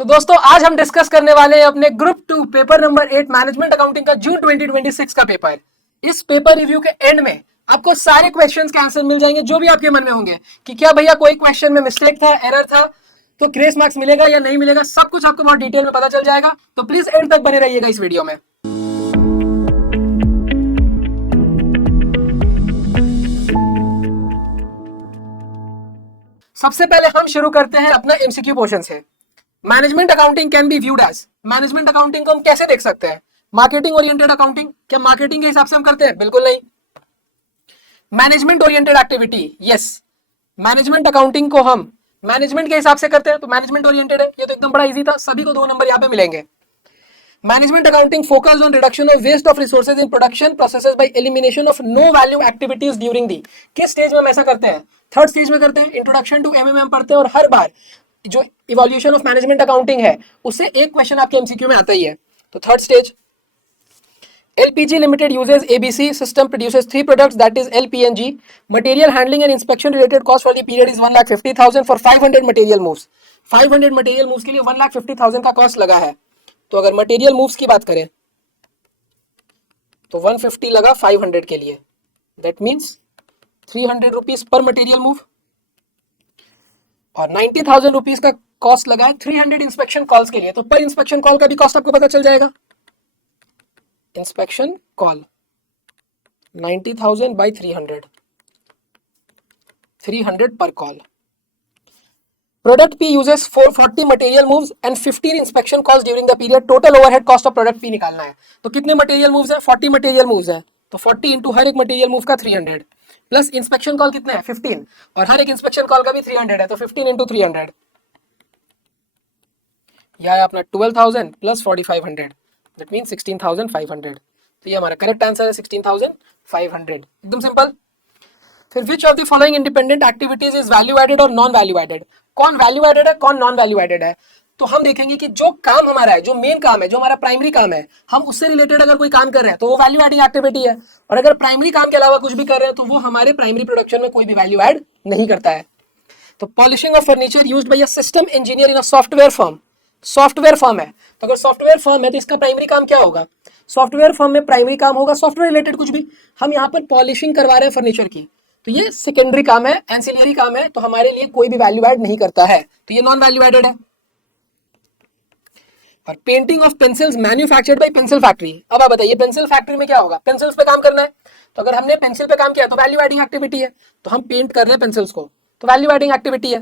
तो दोस्तों आज हम डिस्कस करने वाले हैं अपने group 2 paper number 8 management accounting का जून 2026 का पेपर। इस पेपर रिव्यू के एंड में आपको सारे क्वेश्चंस के आंसर मिल जाएंगे जो भी आपके मन में होंगे कि क्या भैया कोई क्वेश्चन में मिस्टेक था, एरर था, तो ग्रेस मार्क्स मिलेगा या नहीं मिलेगा, सब कुछ आपको बहुत डिटेल में पता चल जाएगा। तो प्लीज एंड तक बने रहिएगा इस वीडियो में। सबसे पहले हम शुरू करते हैं अपना एमसीक्यू पोर्शन से। Management accounting can be viewed as, management accounting को हम कैसे देख सकते हैं? Marketing oriented accounting. क्या मार्केटिंग के हिसाब से हम करते हैं? बिल्कुल नहीं। Management oriented activity, yes. Management accounting को हम मैनेजमेंट के हिसाब से करते हैं तो मैनेजमेंट ओरिएंटेड है। ये तो एकदम बड़ा इजी था, सभी को 2 नंबर यहाँ पे मिलेंगे। Management accounting focus on reduction of waste of resources in production processes by elimination of no value activities during the. किस स्टेज में हम ऐसा करते हैं? 3rd स्टेज में करते हैं। इंट्रोडक्शन टू एमएमएम पढ़ते हैं और हर बार जो इवोल्यूशन ऑफ मैनेजमेंट अकाउंटिंग है उससे एक क्वेश्चन आपके एमसीक्यू में आता ही है। तो 3rd stage. LPG Limited uses ABC system, produces 3 products, that is LPNG. Material handling and inspection related cost for the period is 1,50,000 for 500 material moves. 500 material moves के लिए 1,50,000 का कॉस्ट लगा है। तो अगर मटेरियल मूव्स की बात करें तो 150 लगा 500 के लिए, that means 300 rupees per material move, और 90,000 रुपीज का कॉस्ट लगा है 300 इंस्पेक्शन कॉल्स के लिए। तो पर इंस्पेक्शन कॉल का भी कॉस्ट आपको पता चल जाएगा। इंस्पेक्शन कॉल 90,000 बाई 300 पर call. Product P uses 440 material moves and 15 inspection calls during the period. Total overhead cost of product P निकालना है। तो कितने material moves है? 40 material moves है। तो 40 इंटू हर एक material move का 300 प्लस इंस्पेक्शन कॉल कितने हैं? 15, और हर एक इंस्पेक्शन कॉल का भी 300 है। तो 15 इंटू 300 यह है अपना 12,000 प्लस 4,500, दैट मीन 16,500। तो ये हमारा करेक्ट आंसर है 16,500, एकदम सिंपल। फिर which of the following independent activities is value added और नॉन वैल्यू एडेड? कौन वैल्यू एडेड है, कौन नॉन वैल्यू एडेड है? तो हम देखेंगे कि जो काम हमारा है, जो मेन काम है, जो हमारा प्राइमरी काम है, हम उससे रिलेटेड अगर कोई काम कर रहे हैं तो वो वैल्यू एडिंग एक्टिविटी है, और अगर प्राइमरी काम के अलावा कुछ भी कर रहे हैं तो वो हमारे प्राइमरी प्रोडक्शन में कोई भी वैल्यू एड नहीं करता है। तो polishing of furniture used by a system engineer in a software firm. Software firm है तो अगर सॉफ्टवेयर फर्म है तो इसका प्राइमरी काम क्या होगा? सॉफ्टवेयर फर्म में प्राइमरी काम होगा सॉफ्टवेयर रिलेटेड कुछ भी। हम यहाँ पर पॉलिशिंग करवा रहे हैं फर्नीचर की, तो ये सेकेंडरी काम है, एंसिलियरी काम है, तो हमारे लिए कोई भी वैल्यू ऐड नहीं करता है, तो ये नॉन वैल्यू एडेड है। और painting of pencils manufactured by pencil factory. अब आप बताइए पेंसिल फैक्ट्री में क्या होगा? पेंसिल्स पे काम करना है, तो अगर हमने पेंसिल पे काम किया तो वैल्यू एडिंग एक्टिविटी है। तो हम पेंट कर रहे हैं पेंसिल्स को, तो वैल्यू एडिंग एक्टिविटी है।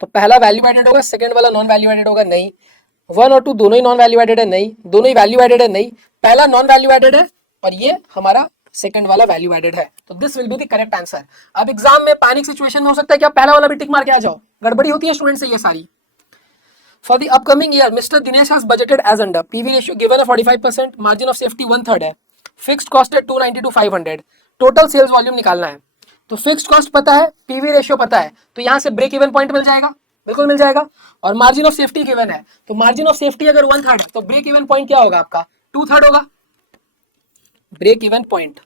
तो पहला वैल्यू एडेड होगा, सेकंड वाला नॉन वैल्यू एडेड होगा? नहीं। 1 और 2 दोनों ही नॉन वैल्यू एडेड है? नहीं। दोनों ही वैल्यू एडेड है? नहीं। पहला नॉन वैल्यू एडेड है और ये हमारा सेकंड वाला वैल्यू एडेड है, तो this will be the correct answer. अब एग्जाम में पैनिक सिचुएशन में हो सकता है कि आप पहला वाला भी टिक मार के आ जाओ, गड़बड़ी होती है स्टूडेंट से ये सारी। For the upcoming year mister Dinesh has budgeted as under. PV ratio given है 45%, मार्जिन ऑफ सेफ्टी 1/3 है, फिक्स्ड कॉस्ट है 292,500, टोटल सेल्स वॉल्यूम निकालना है। तो फिक्स्ड कॉस्ट पता है, पीवी रेशियो पता है, तो यहां से ब्रेक इवन पॉइंट मिल जाएगा, बिल्कुल मिल जाएगा। और मार्जिन ऑफ सेफ्टी गिवन है, तो मार्जिन ऑफ सेफ्टी अगर 1/3 है तो ब्रेक इवन पॉइंट क्या होगा आपका? 2/3 होगा break even point.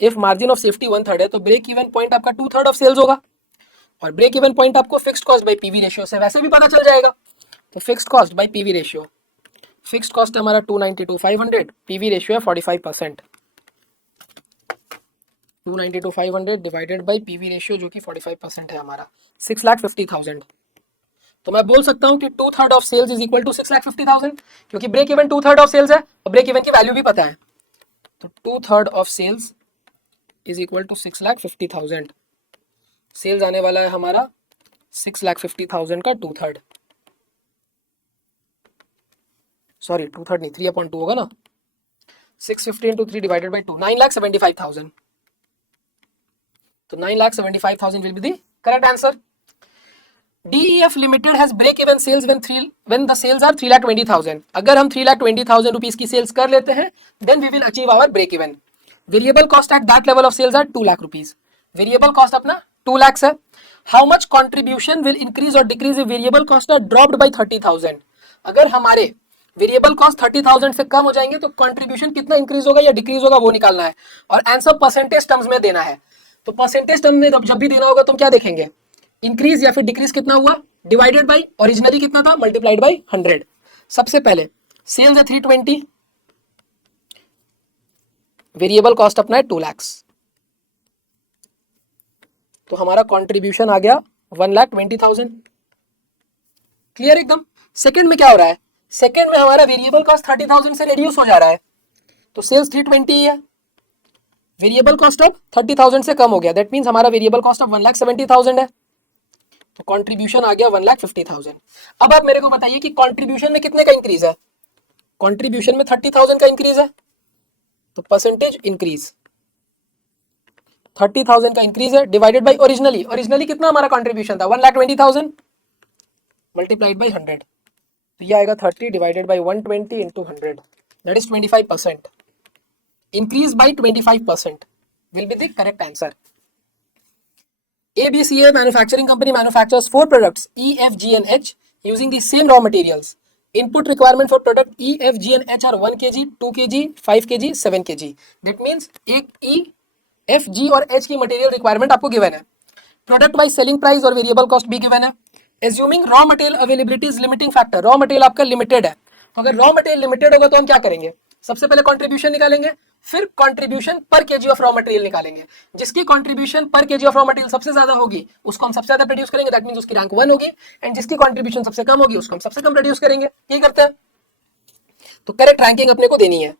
If margin of safety 1/3 है तो ब्रेक इवन पॉइंट आपका 2/3 ऑफ सेल्स होगा, और ब्रेक इवन पॉइंट आपको fixed cost bye PV ratio से वैसे भी पता चल जाएगा। तो fixed cost bye PV ratio, fixed cost हमारा 292,500, पीवी रेशियो है 45%, 292,500 डिवाइडेड बाय पीवी रेशियो जो कि 45% है हमारा, 6,50,000। तो मैं बोल सकता हूं कि 2/3 of sales is equal to 6,50,000, क्योंकि ब्रेक इवन 2/3 ऑफ सेल्स है और ब्रेक इवन की वैल्यू भी पता है। तो 2/3 of sales is equal to 6,50,000। Sales आने वाला है हमारा 6,50,000 का 2/3, सॉरी 2/3 नहीं 3/2 होगा ना, 650 into 3 divided by 2, 9,75,000। तो 9,75,000 will be the correct answer. DEF Limited has break even sales when the sales are 3,20,000. अगर हम 3,20,000 रुपीस की सेल्स कर लेते हैं then we will achieve our break even. Variable cost at that level of sales are 2 lakh rupees. Variable cost अपना 2 lakhs है. How much contribution will increase or decrease if variable cost are dropped by 30,000? अगर हमारे variable cost 30,000 से कम हो जाएंगे तो contribution कितना increase होगा या डिक्रीज होगा वो निकालना है, और आंसर परसेंटेज टर्म्स में देना है। तो परसेंटेज टर्म में जब भी देना होगा तो हम क्या देखेंगे? इंक्रीज या फिर डिक्रीज कितना हुआ, डिवाइडेड बाई ओरिजिनली कितना था, मल्टीप्लाइड बाई 100। सबसे पहले सेल्स है 320, वेरिएबल कॉस्ट अपना है 2 लाख, तो हमारा कंट्रीब्यूशन आ गया 1,20,000। क्लियर एकदम। सेकंड में क्या हो रहा है, सेकंड में हमारा वेरिएबल कॉस्ट 30,000 से रिड्यूस हो जा रहा है, तो सेल्स 320 है, वेरिएबल कॉस्ट अब 30,000 से कम हो गया, दैट मीन्स हमारा वेरिएबल कॉस्ट अब 1,70,000 है, तो कंट्रीब्यूशन आ गया 1,50,000। अब आप मेरे को बताइए कि कंट्रीब्यूशन में कितने का इंक्रीज है, कंट्रीब्यूशन में 30,000 का इंक्रीज है, तो परसेंटेज इंक्रीज 30,000 का इंक्रीज है, डिवाइडेड बाई ओरिजिनली, ओरिजिनली कितना हमारा कंट्रीब्यूशन था 1,20,000 मल्टीप्लाइड बाई 100, तो ये आएगा 30 divided by 120 into 100, that is 25%। Increase by 25% will be the correct answer. ABCA manufacturing company manufactures 4 products E, F, G and H using the same raw materials. Input requirement for product E, F, G and H are 1 kg, 2 kg, 5 kg, 7 kg. That means एक E, F, G और H की material requirement आपको given है, product wise selling price और variable cost भी given है। Assuming raw material availability is limiting factor, raw material आपका limited है, तो अगर रॉ मटेरियल लिमिटेड होगा तो हम क्या करेंगे, सबसे पहले कंट्रीब्यूशन निकालेंगे, फिर कंट्रीब्यूशन पर केजी ऑफ रॉ मटेरियल निकालेंगे, जिसकी कंट्रीब्यूशन पर केजी ऑफ रॉ मटेरियल सबसे ज्यादा होगी उसको हम सबसे ज्यादा प्रोड्यूस करेंगे, दैट मींस उसकी रैंक 1 होगी, एंड जिसकी कंट्रीब्यूशन सबसे कम होगी उसको हम सबसे कम प्रोड्यूस करेंगे। ये करते हैं, तो करेक्ट रैंकिंग अपने को देनी है।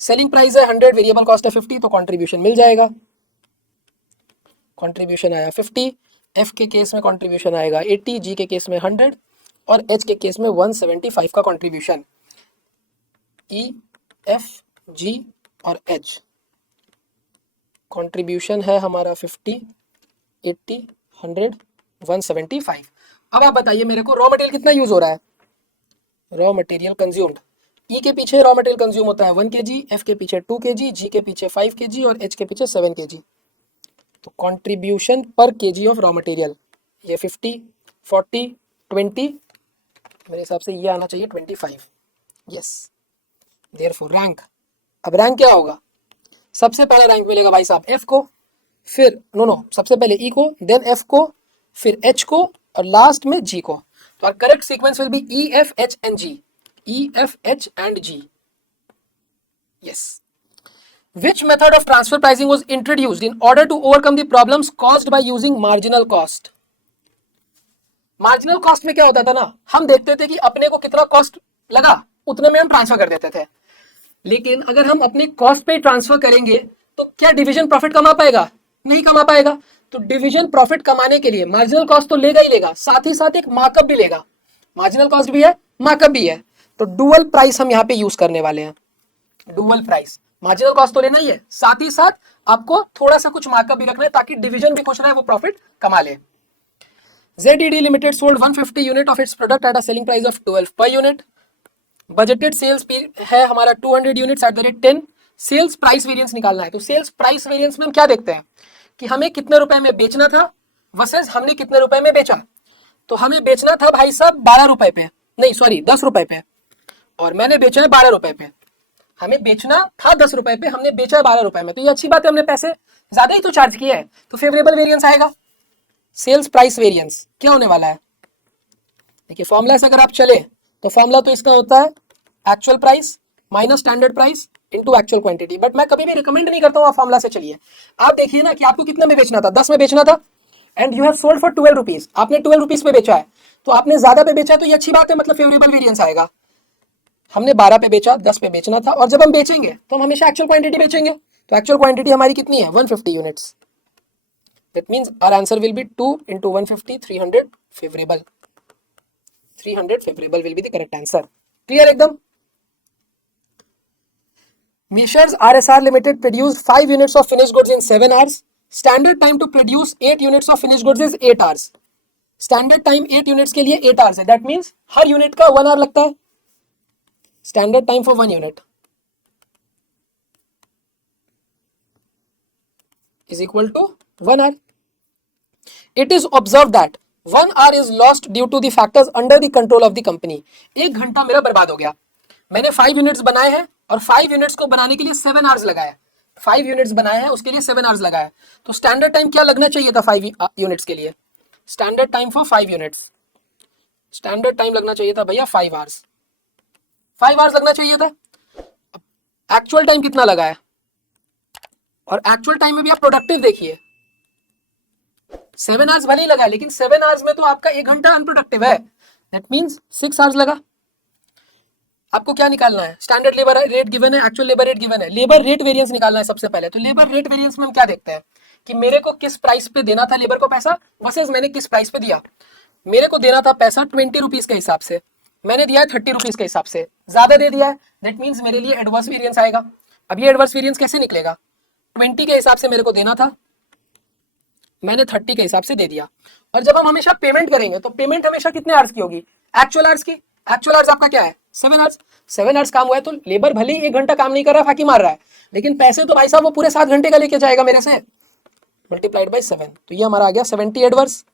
सेलिंग प्राइस है 100, वेरिएबल कॉस्ट है 50, तो कंट्रीब्यूशन मिल जाएगा, कंट्रीब्यूशन आया 50, एफ के केस में कंट्रीब्यूशन आएगा 80, जी के केस में 100 और एच के केस में 175 का कंट्रीब्यूशन। ई, एफ, जी और एच कंट्रीब्यूशन है हमारा 50, 80, 100, 175। अब आप बताइए मेरे को रॉ मटेरियल कितना यूज हो रहा है, रॉ मटेरियल कंज्यूम्ड, ई के पीछे रॉ मटेरियल कंज्यूम होता है 1 kg, एफ के पीछे 2 kg, जी के पीछे 5 kg और एच के पीछे 7 kg। तो कंट्रीब्यूशन पर केजी ऑफ रॉ मटेरियल ये 50, 40, 20, मेरे हिसाब से ये आना चाहिए 25। यस, देयरफॉर रैंक, अब रैंक क्या होगा, सबसे पहले रैंक मिलेगा भाई साहब एफ को, फिर नो सबसे पहले ई को, देन एफ को, फिर एच को और लास्ट में जी को। तो correct sequence will be E, F, H and G, E, F, H and G. Yes. Which method of transfer pricing was introduced in order to overcome the problems caused by using marginal cost? Marginal cost में क्या होता था ना, हम देखते थे कि अपने को कितना कॉस्ट लगा उतने में हम ट्रांसफर कर देते थे, लेकिन अगर हम अपने कॉस्ट पे ट्रांसफर करेंगे तो क्या डिवीजन प्रॉफिट कमा पाएगा, नहीं कमा पाएगा। तो डिवीजन प्रॉफिट कमाने के लिए मार्जिनल कॉस्ट तो लेगा ही लेगा, साथ ही साथ एक मार्कअप भी लेगा, मार्जिनल कॉस्ट भी है मार्कअप भी है, तो डुअल प्राइस हम यहाँ पे यूज करने वाले हैं। डुअल प्राइस, मार्जिनल कॉस्ट तो लेना ही है, साथ ही साथ आपको थोड़ा सा कुछ मार्कअप भी रखना है ताकि डिवीजन भी खुश रहे, वो प्रॉफिट कमा ले। ZED Limited sold 150 unit of its product at a selling price of 12 per unit. Budgeted sales है हमारा 200 units at the rate 10। Sales price variance निकालना है, तो सेल्स प्राइस वेरिएंस में हम क्या देखते हैं कि हमें कितने रुपए में बेचना था वर्सेस हमने कितने रुपए में बेचा। तो हमें बेचना था भाई साहब 12 रुपए पे, नहीं सॉरी 10 रुपए पे, और मैंने बेचा है 12 रुपए पे। हमें बेचना था 10 रुपए पे, हमने बेचा है 12 रुपए में, तो ये अच्छी बात है, हमने पैसे ज्यादा ही तो चार्ज किए हैं, तो फेवरेबल वेरिएंस आएगा। सेल्स प्राइस वेरिएंस क्या होने वाला है, देखिए फॉर्मूला से अगर आप चले तो फॉर्मूला तो इसका होता है actual price minus standard price into actual quantity, but मैं कभी भी रिकमेंड नहीं करता हूँ आप फॉर्मूला से चलिए। आप देखिए ना कि आपको कितना में बेचना था, 10 में बेचना था, and you have sold for 12 rupees, आपने 12 रुपीज पे बेचा है, तो आपने ज्यादा पे बेचा है, तो ये अच्छी बात है, मतलब फेवरेबल वेरिएंस आएगा। हमने 12 पे बेचा, 10 पे बेचना था, और जब हम बेचेंगे तो हम हमेशा एक्चुअल क्वांटिटी बेचेंगे, तो एक्चुअल क्वांटिटी हमारी कितनी है 150 units, that means our answer will be 2 into 150, 300 favourable, 300 favourable will be the correct answer. Clear एकदम। Measures RSR Limited produced 5 units of finished goods in 7 hours. Standard time to produce 8 units of finished goods is 8 hours. Standard time 8 units के लिए 8 hours है, that means her unit का 1 hour लगता है। Standard time for 1 unit is equal to 1 hour. It is observed that 1 hour is lost due to the factors under the control of the company. 1 घंटा मेरा बर्बाद हो गया, मैंने 5 यूनिट्स बनाए हैं और 5 यूनिट्स को बनाने के लिए 7 आवर्स लगाया, 5 यूनिट्स बनाए हैं उसके लिए 7 आवर्स लगाया, तो स्टैंडर्ड टाइम क्या लगना चाहिए था 5 यूनिट्स के लिए standard time for 5 units, standard time लगना चाहिए था भैया 5 आवर्स, 5 आवर्स लगना चाहिए था। एक्चुअल टाइम कितना लगा है, और एक्चुअल टाइम में भी आप प्रोडक्टिव देखिए, 7 आवर्स भले ही लगा है, लेकिन 7 आवर्स में तो आपका 1 घंटा अनप्रोडक्टिव है, दैट मीन्स 6 आवर्स लगा। आपको क्या निकालना है, स्टैंडर्ड लेबर रेट गिवन है, एक्चुअल लेबर रेट गिवन है, लेबर रेट वेरिएंस निकालना है सबसे पहले। तो लेबर रेट वेरिएंस में हम क्या देखते हैं कि मेरे को किस प्राइस पे देना था लेबर को पैसा वर्सेस मैंने किस प्राइस पे दिया। मेरे को देना था पैसा 20 रुपीज के हिसाब से, मैंने दिया है 30 रुपीज के हिसाब से, ज्यादा दे दिया है, दैट मीन्स मेरे लिए एडवर्स वेरिएंस आएगा। अब ये एडवर्स वेरिएंस कैसे निकलेगा, 20 के हिसाब से मेरे को देना था, मैंने 30 के हिसाब से दे दिया। और जब हम हमेशा पेमेंट करेंगे तो पेमेंट हमेशा कितने आवर्स की होगी, एक्चुअल आवर्स की। एक्चुअल आवर्स आपका क्या है 7 आवर्स, 7 आवर्स काम हुआ है, तो लेबर भले ही 1 घंटा काम नहीं कर रहा, फाकी मार रहा है, लेकिन पैसे तो भाई साहब वो पूरे 7 घंटे का लेके जाएगा मेरे से, मल्टीप्लाइड बाय 7, तो ये हमारा आ गया 70 एडवर्स।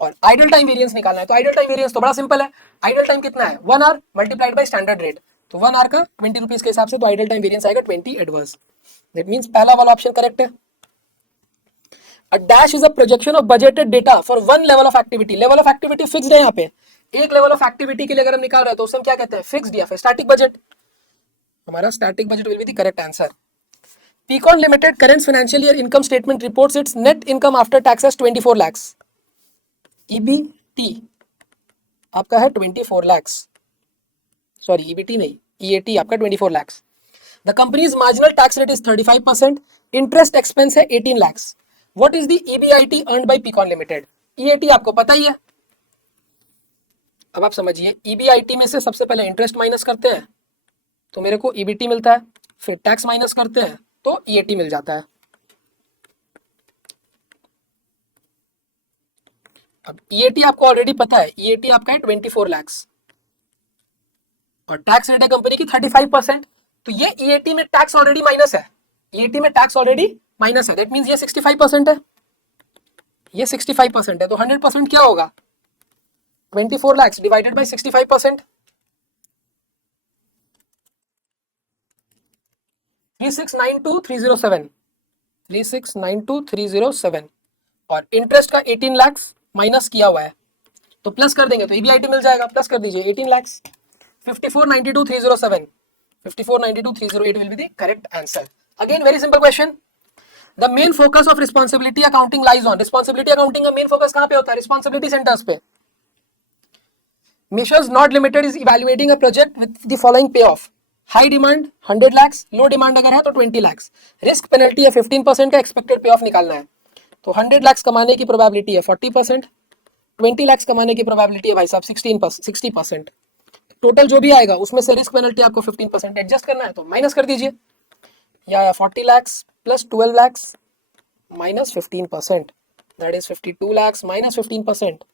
और आइडल टाइम वेरिएंस निकालना है, तो आइडल टाइम वेरिएंस तो बड़ा सिंपल है, आइडल टाइम कितना है 1 hour multiplied by standard rate, तो 1 आवर का 20 रुपीज के हिसाब से, तो आइडल टाइम वेरिएंस आएगा 20 एडवर्स। दैट मींस पहला वाला ऑप्शन करेक्ट है। A dash is a projection of budgeted data for one level of activity. Level of activity fixed है यहाँ पे, एक लेवल ऑफ एक्टिविटी के लिए अगर हम निकाल रहे हैं तो उसे हम क्या कहते हैं, फिक्स्ड या फिर स्टैटिक बजट। हमारा static budget will be the correct answer. Peacon Limited current financial year income statement reports its net income after tax as 24 lakhs. EBT आपका है 24 lakhs, सॉरी EBT नहीं, EAT आपका 24 lakhs. The company's marginal tax rate is 35%. Interest expense है 18 lakhs. What is the EBIT earned by Peacon Limited? EAT आपको पता ही है। अब आप समझिए, EBIT में से सबसे पहले इंटरेस्ट माइनस करते हैं तो मेरे को EBT मिलता है, फिर टैक्स माइनस करते हैं तो EAT मिल जाता है। अब EAT आपको ऑलरेडी पता है, EAT आपका है 24 lakhs और टैक्स रेट है कंपनी की 35%, तो ये EAT में टैक्स ऑलरेडी माइनस है, EAT में टैक्स ऑलरेडी माइनस है, दैट मींस ये 65% है, ये 65% है, तो 100% क्या होगा 24 lakhs डिवाइडेड बाय 65%, 3692307, 3692307, और इंटरेस्ट का 18 lakhs माइनस किया हुआ है तो प्लस कर देंगे तो EBIT मिल जाएगा, प्लस कर दीजिए 18 lakhs, 5492307, 5492308 will be the correct answer. Again very simple question. The main focus of responsibility accounting lies on, responsibility accounting का main focus कहाँ पे होता है, responsibility centers पे। Measures Not Limited is evaluating a project with the following payoff. High demand 100 lakhs, low demand अगर है तो 20 lakhs, risk penalty है 15% का, expected payoff निकालना है, तो 100 lakhs कमाने की probability है 40%, 20 lakhs कमाने की probability है भाई साहब 60%, टोटल जो भी आएगा उसमें से रिस्क पेनल्टी आपको 15% एडजस्ट करना है तो माइनस कर दीजिए, या 40 lakhs plus 12 lakhs minus 15%, that is 52 lakhs minus 15%,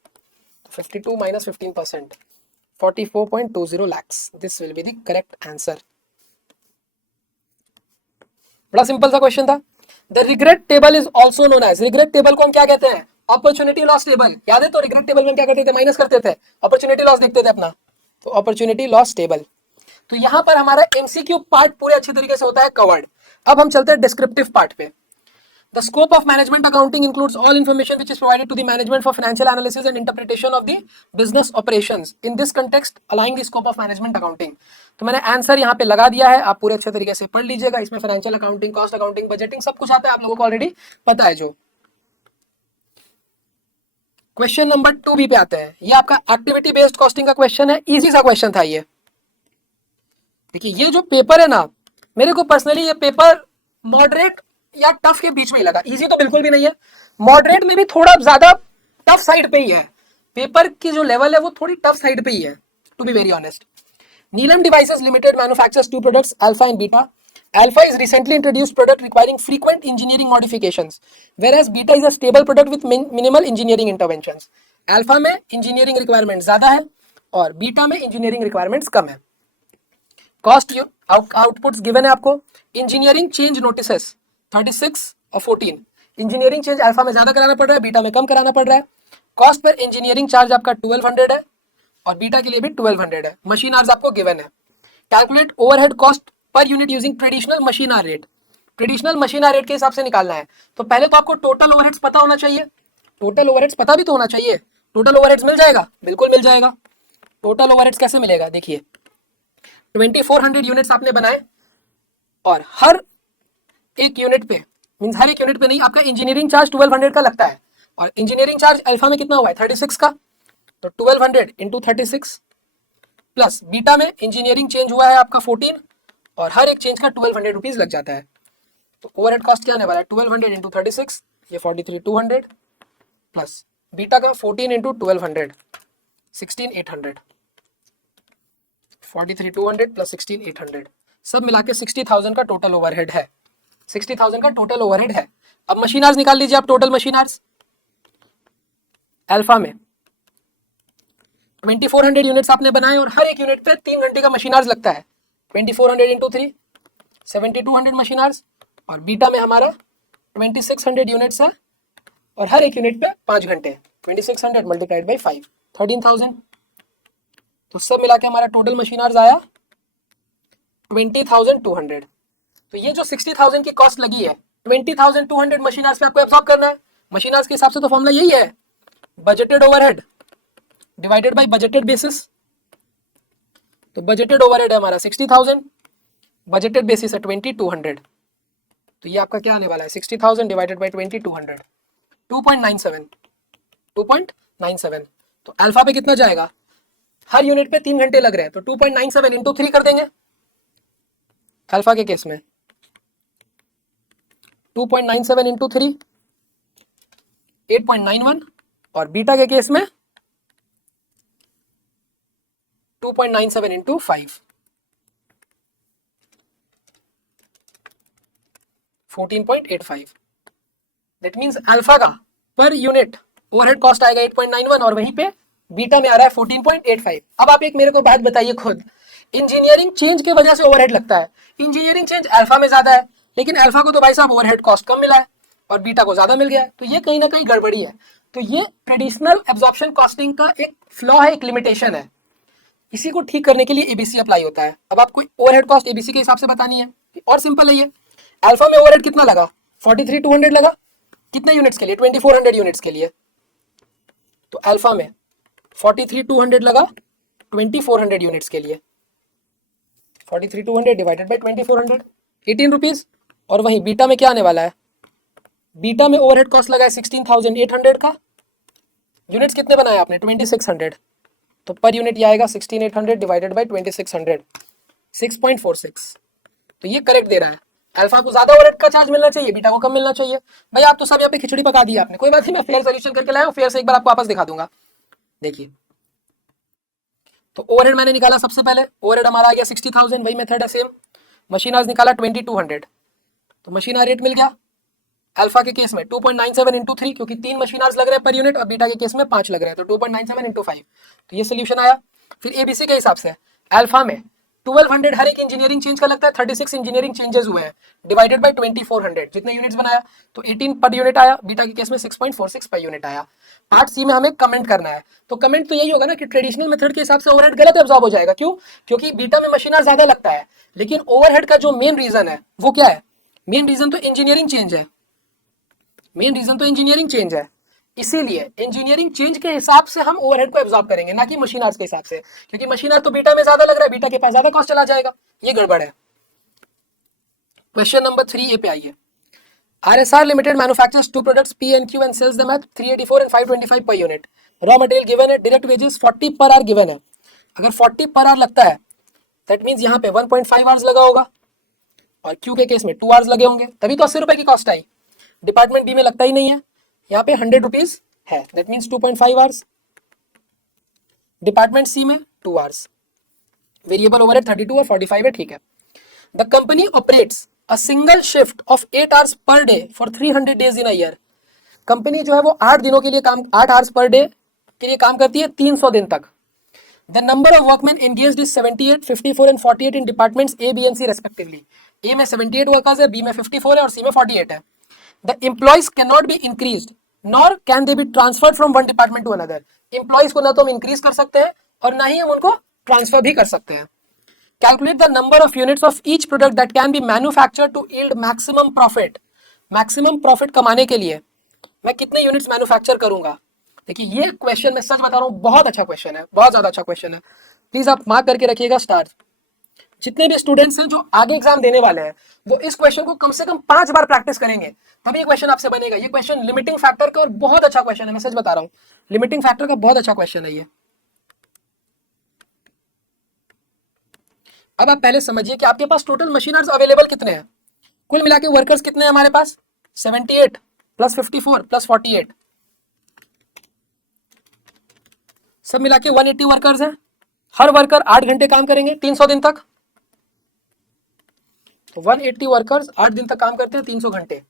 52 minus 15%, 44.20 lakhs, this will be the correct answer. बड़ा सिंपल सा क्वेश्चन था। The regret table is also known as, regret table को हम क्या कहते हैं, अपॉर्चुनिटी लॉस टेबल, याद है, तो रिग्रेट टेबल में क्या करते थे, माइनस करते थे, अपॉर्चुनिटी लॉस देखते थे अपना, तो अपॉर्चुनिटी लॉस टेबल। तो यहां पर हमारा एमसीक्यू पार्ट पूरे अच्छे तरीके से होता है कवर्ड। अब हम चलते हैं डिस्क्रिप्टिव पार्ट पे। The scope of management accounting includes all information which is provided to the management for financial analysis and interpretation of the business operations. In this context aligning the scope of management accounting. तो मैंने answer यहाँ पे लगा दिया है, आप पूरे अच्छे तरीके से पढ़ लीजिएगा। इसमें financial accounting, cost accounting, budgeting सब कुछ आता है, आप लोगों को ऑलरेडी पता है। जो क्वेश्चन नंबर 2 पे आते हैं, ये आपका एक्टिविटी बेस्ड कॉस्टिंग का क्वेश्चन है, इजी सा क्वेश्चन था ये। देखिए ये जो पेपर है ना, मेरे को पर्सनली ये पेपर मॉडरेट या टफ के बीच में ही लगा, इजी तो बिल्कुल भी नहीं है, मॉडरेट में भी थोड़ा ज्यादा टफ साइड पे ही है, पेपर की जो लेवल है वो थोड़ी टफ साइड पे ही है, to be very honest. Neelam devices limited manufactures 2 products, alpha and beta. Alpha is recently introduced product requiring frequent engineering modifications, whereas beta is a stable product with minimal engineering interventions. Alpha में engineering requirements ज्यादा है और beta में engineering requirements कम है। Cost outputs given है आपको। Engineering change notices 36 और 14। Engineering change alpha में ज्यादा कराना पड़ रहा है, बीटा में कम कराना पड़ रहा है। Cost per engineering charge आपका 1200 है और बीटा के लिए भी 1200 है। Machine hours आपको given है। Calculate overhead cost per unit using traditional machine hour rate. Traditional machine hour rate के हिसाब से निकालना है, तो पहले तो आपको टोटल ओवरहेड्स पता होना चाहिए। टोटल ओवरहेड्स पता भी तो होना चाहिए। टोटल ओवरहेड्स मिल जाएगा, बिल्कुल मिल जाएगा। टोटल ओवरहेड्स कैसे मिलेगा, देखिए 2400 यूनिट्स आपने बनाए और हर एक यूनिट पे, मींस हर एक यूनिट पे नहीं, आपका इंजीनियरिंग चार्ज 1200 का लगता है और इंजीनियरिंग चार्ज अल्फा में कितना हुआ है 36 का, तो 1200 इंटू 36 प्लस बीटा में इंजीनियरिंग चेंज हुआ है आपका 14 और हर एक चेंज का 1200 रुपीज लग जाता है। तो ओवरहेड कॉस्ट क्या आने वाला है 1200 इंटू 36, ये 43200 प्लस बीटा का 14 इंटू 1200 16800, 43200 प्लस 16800 सब मिला के 60,000 का टोटल ओवरहेड है। 60,000 का टोटल ओवरहेड है। अब मशीन आवर्स निकाल लीजिए आप, टोटल मशीन आवर्स अल्फा में 2400 यूनिट्स आपने बनाए और हर एक यूनिट पे 3 घंटे का मशीन आवर्स लगता है। 2400 इंटू 3 7200 मशीन आवर्स और बीटा में हमारा 2600 यूनिट्स है और हर एक यूनिट पे 5 घंटे, 2600 मल्टीप्लाइड बाई 5 13,000। तो सब मिला के हमारा टोटल मशीन आवर्स आया 20,200। तो ये जो 60,000 की कॉस्ट लगी है 20,200 मशीन आवर्स पे आपको एब्जॉर्ब करना है। मशीन आवर्स के हिसाब से तो फॉर्मूला यही है, budgeted overhead divided by budgeted basis. तो बजटेड ओवरहेड है हमारा 60,000, बजटेड बेसिस है 2200, तो ये आपका क्या आने वाला है 60,000 डिवाइडेड बाय 2200 2.97 2.97। तो अल्फा पे कितना जाएगा, हर यूनिट पे 3 घंटे लग रहे हैं तो 2.97 इंटू 3 कर देंगे। अल्फा के केस में 2.97 इंटू 3 8.91 और बीटा के केस में 2.97 इंटू 5 14.85। दैट मींस अल्फा का पर यूनिट ओवरहेड कॉस्ट आएगा 8.91 और वहीं पे बीटा में आ रहा है 14.85। अब आप एक मेरे को बात बताइए खुद, इंजीनियरिंग चेंज की वजह से ओवरहेड लगता है, इंजीनियरिंग चेंज अल्फा में ज्यादा है लेकिन अल्फा को तो भाई साहब ओवरहेड कॉस्ट कम मिला है और बीटा को ज्यादा मिल गया है, तो ये कहीं ना कहीं गड़बड़ी है। तो ये ट्रेडिशनल एब्जॉर्प्शन कॉस्टिंग का एक फ्लॉ है, एक लिमिटेशन है, इसी को ठीक करने के लिए एबीसी अप्लाई होता है। अब आपको ओवरहेड कॉस्ट एबीसी के हिसाब से बतानी है और सिंपल है ये। अल्फा में ओवरहेड कितना लगा 43,200 लगा, कितने यूनिट्स के लिए 2400 यूनिट्स के लिए, तो अल्फा में 43,200 लगा 2400 यूनिट्स के लिए, 43,200 डिवाइडेड बाय 2400 18 रुपीज। और वहीं बीटा में क्या आने वाला है, बीटा में ओवरहेड कॉस्ट लगा है 16,800 का, यूनिट्स कितने बनाए आपने 2600, तो पर यूनिट ये आएगा 16,800 डिवाइडेड बाय 2600 6.46। तो ये करेक्ट दे रहा है, अल्फा को ज्यादा ओवरहेड का चार्ज मिलना चाहिए, बीटा को कम मिलना चाहिए। भाई आप तो सब यहाँ पे खिचड़ी पका दी आपने, कोई बात नहीं, मैं फेयर सोल्यूशन करके लाया हूँ, फेयर से एक बार आपको वापस दिखा दूंगा। देखिए तो ओवरहेड मैंने निकाला, सबसे पहले ओवरहेड हमारा आ गया 60,000, वही मेथड है सेम। मशीन आवर्स निकाला 2200, तो मशीन आवर रेट मिल गया अल्फा के केस में 2.97 इंटू 3 क्योंकि 3 मशीन आवर्स लग रहे हैं पर यूनिट और बीटा के केस में 5 लग रहे हैं, तो 2.97 इंटू 5, तो ये सोल्यूशन आया। फिर एबीसी के हिसाब से अल्फा में 1200 हर एक इंजीनियरिंग चेंज का लगता है, 36 इंजीनियरिंग चेंजेस हुए हैं डिवाइडेड बाय 2400 जितने यूनिट्स बनाया तो 18 पर यूनिट आया, बीटा के केस में 6.46 पर यूनिट आया। पार्ट सी में हमें कमेंट करना है, तो कमेंट तो यही होगा ना कि ट्रेडिशनल मेथड के हिसाब से ओवरहेड गलत एब्जॉर्ब हो जाएगा। क्यों, क्योंकि बीटा में मशीन आवर ज्यादा लगता है लेकिन ओवरहेड का जो मेन रीजन है वो क्या है, मेन रीजन तो इंजीनियरिंग चेंज है, मेन रीजन तो इंजीनियरिंग चेंज है, इसीलिए इंजीनियरिंग चेंज के हिसाब से हम ओवरहेड को एब्जॉर्ब करेंगे ना कि मशीन आवर्स के हिसाब से, क्योंकि मशीन आवर्स तो बीटा में ज्यादा लग रहा है, बीटा के पास ज्यादा कॉस्ट चला जाएगा, ये गड़बड़ है। क्वेश्चन नंबर 3 पे आइए। RSR Limited manufactures two products P and Q and sells them at 384 and 525 per unit. Raw material given है, direct wages 40 per hour given है। अगर 40 per hour लगता है that means यहाँ पे 1.5 आवर्स लगा होगा और Q के केस में 2 आवर्स लगे होंगे, तभी तो 80 रुपए की कॉस्ट आई। डिपार्टमेंट बी में लगता ही नहीं है, यहाँ पे 100 रुपीज है, that means 2.5 hours. Department C में 2 आवर्स, वेरिएबल ओवरहेड 32 और 45 है, ठीक है। The company operates a single shift of 8 hours per day for 300 days in a year. Company जो है वो 8 दिनों के लिए काम, 8 आवर्स पर डे के लिए काम करती है 300 दिन तक। The number of workmen engaged is 78, 54 and 48 in departments A, B and C respectively. A में 78 वर्कर्स है, बी में 54 है और सी में 48 है। The employees cannot be increased nor can they be transferred from one department to another. Employees को ना तो हम increase कर सकते हैं और ना ही हम उनको transfer भी कर सकते हैं। Calculate the number of units of each product that can be manufactured to yield maximum profit. Maximum profit कमाने के लिए मैं कितने यूनिट्स मैन्युफैक्चर करूंगा। देखिए ये क्वेश्चन मैं सच बता रहा हूँ बहुत अच्छा क्वेश्चन है, बहुत ज्यादा अच्छा क्वेश्चन है। प्लीज आप मार्क करके रखिएगा स्टार। जितने भी स्टूडेंट्स हैं जो आगे एग्जाम देने वाले हैं वो इस क्वेश्चन को कम से कम 5 बार प्रैक्टिस करेंगे तभी ये क्वेश्चन आपसे बनेगा। ये क्वेश्चन लिमिटिंग फैक्टर का और बहुत अच्छा क्वेश्चन है, मैं सच बता रहा हूँ, लिमिटिंग फैक्टर का बहुत अच्छा क्वेश्चन है ये। अब आप पहले समझिए कि आपके पास टोटल मशीनर्स अवेलेबल कितने हैं, कुल मिला के वर्कर्स कितने हैं हमारे पास, 78 प्लस 54 प्लस 48, सब मिला के 180 वर्कर्स हैं। हर वर्कर 8 घंटे काम करेंगे 300 दिन तक, तो 180 वर्कर्स 8 दिन तक काम करते हैं 300 घंटे,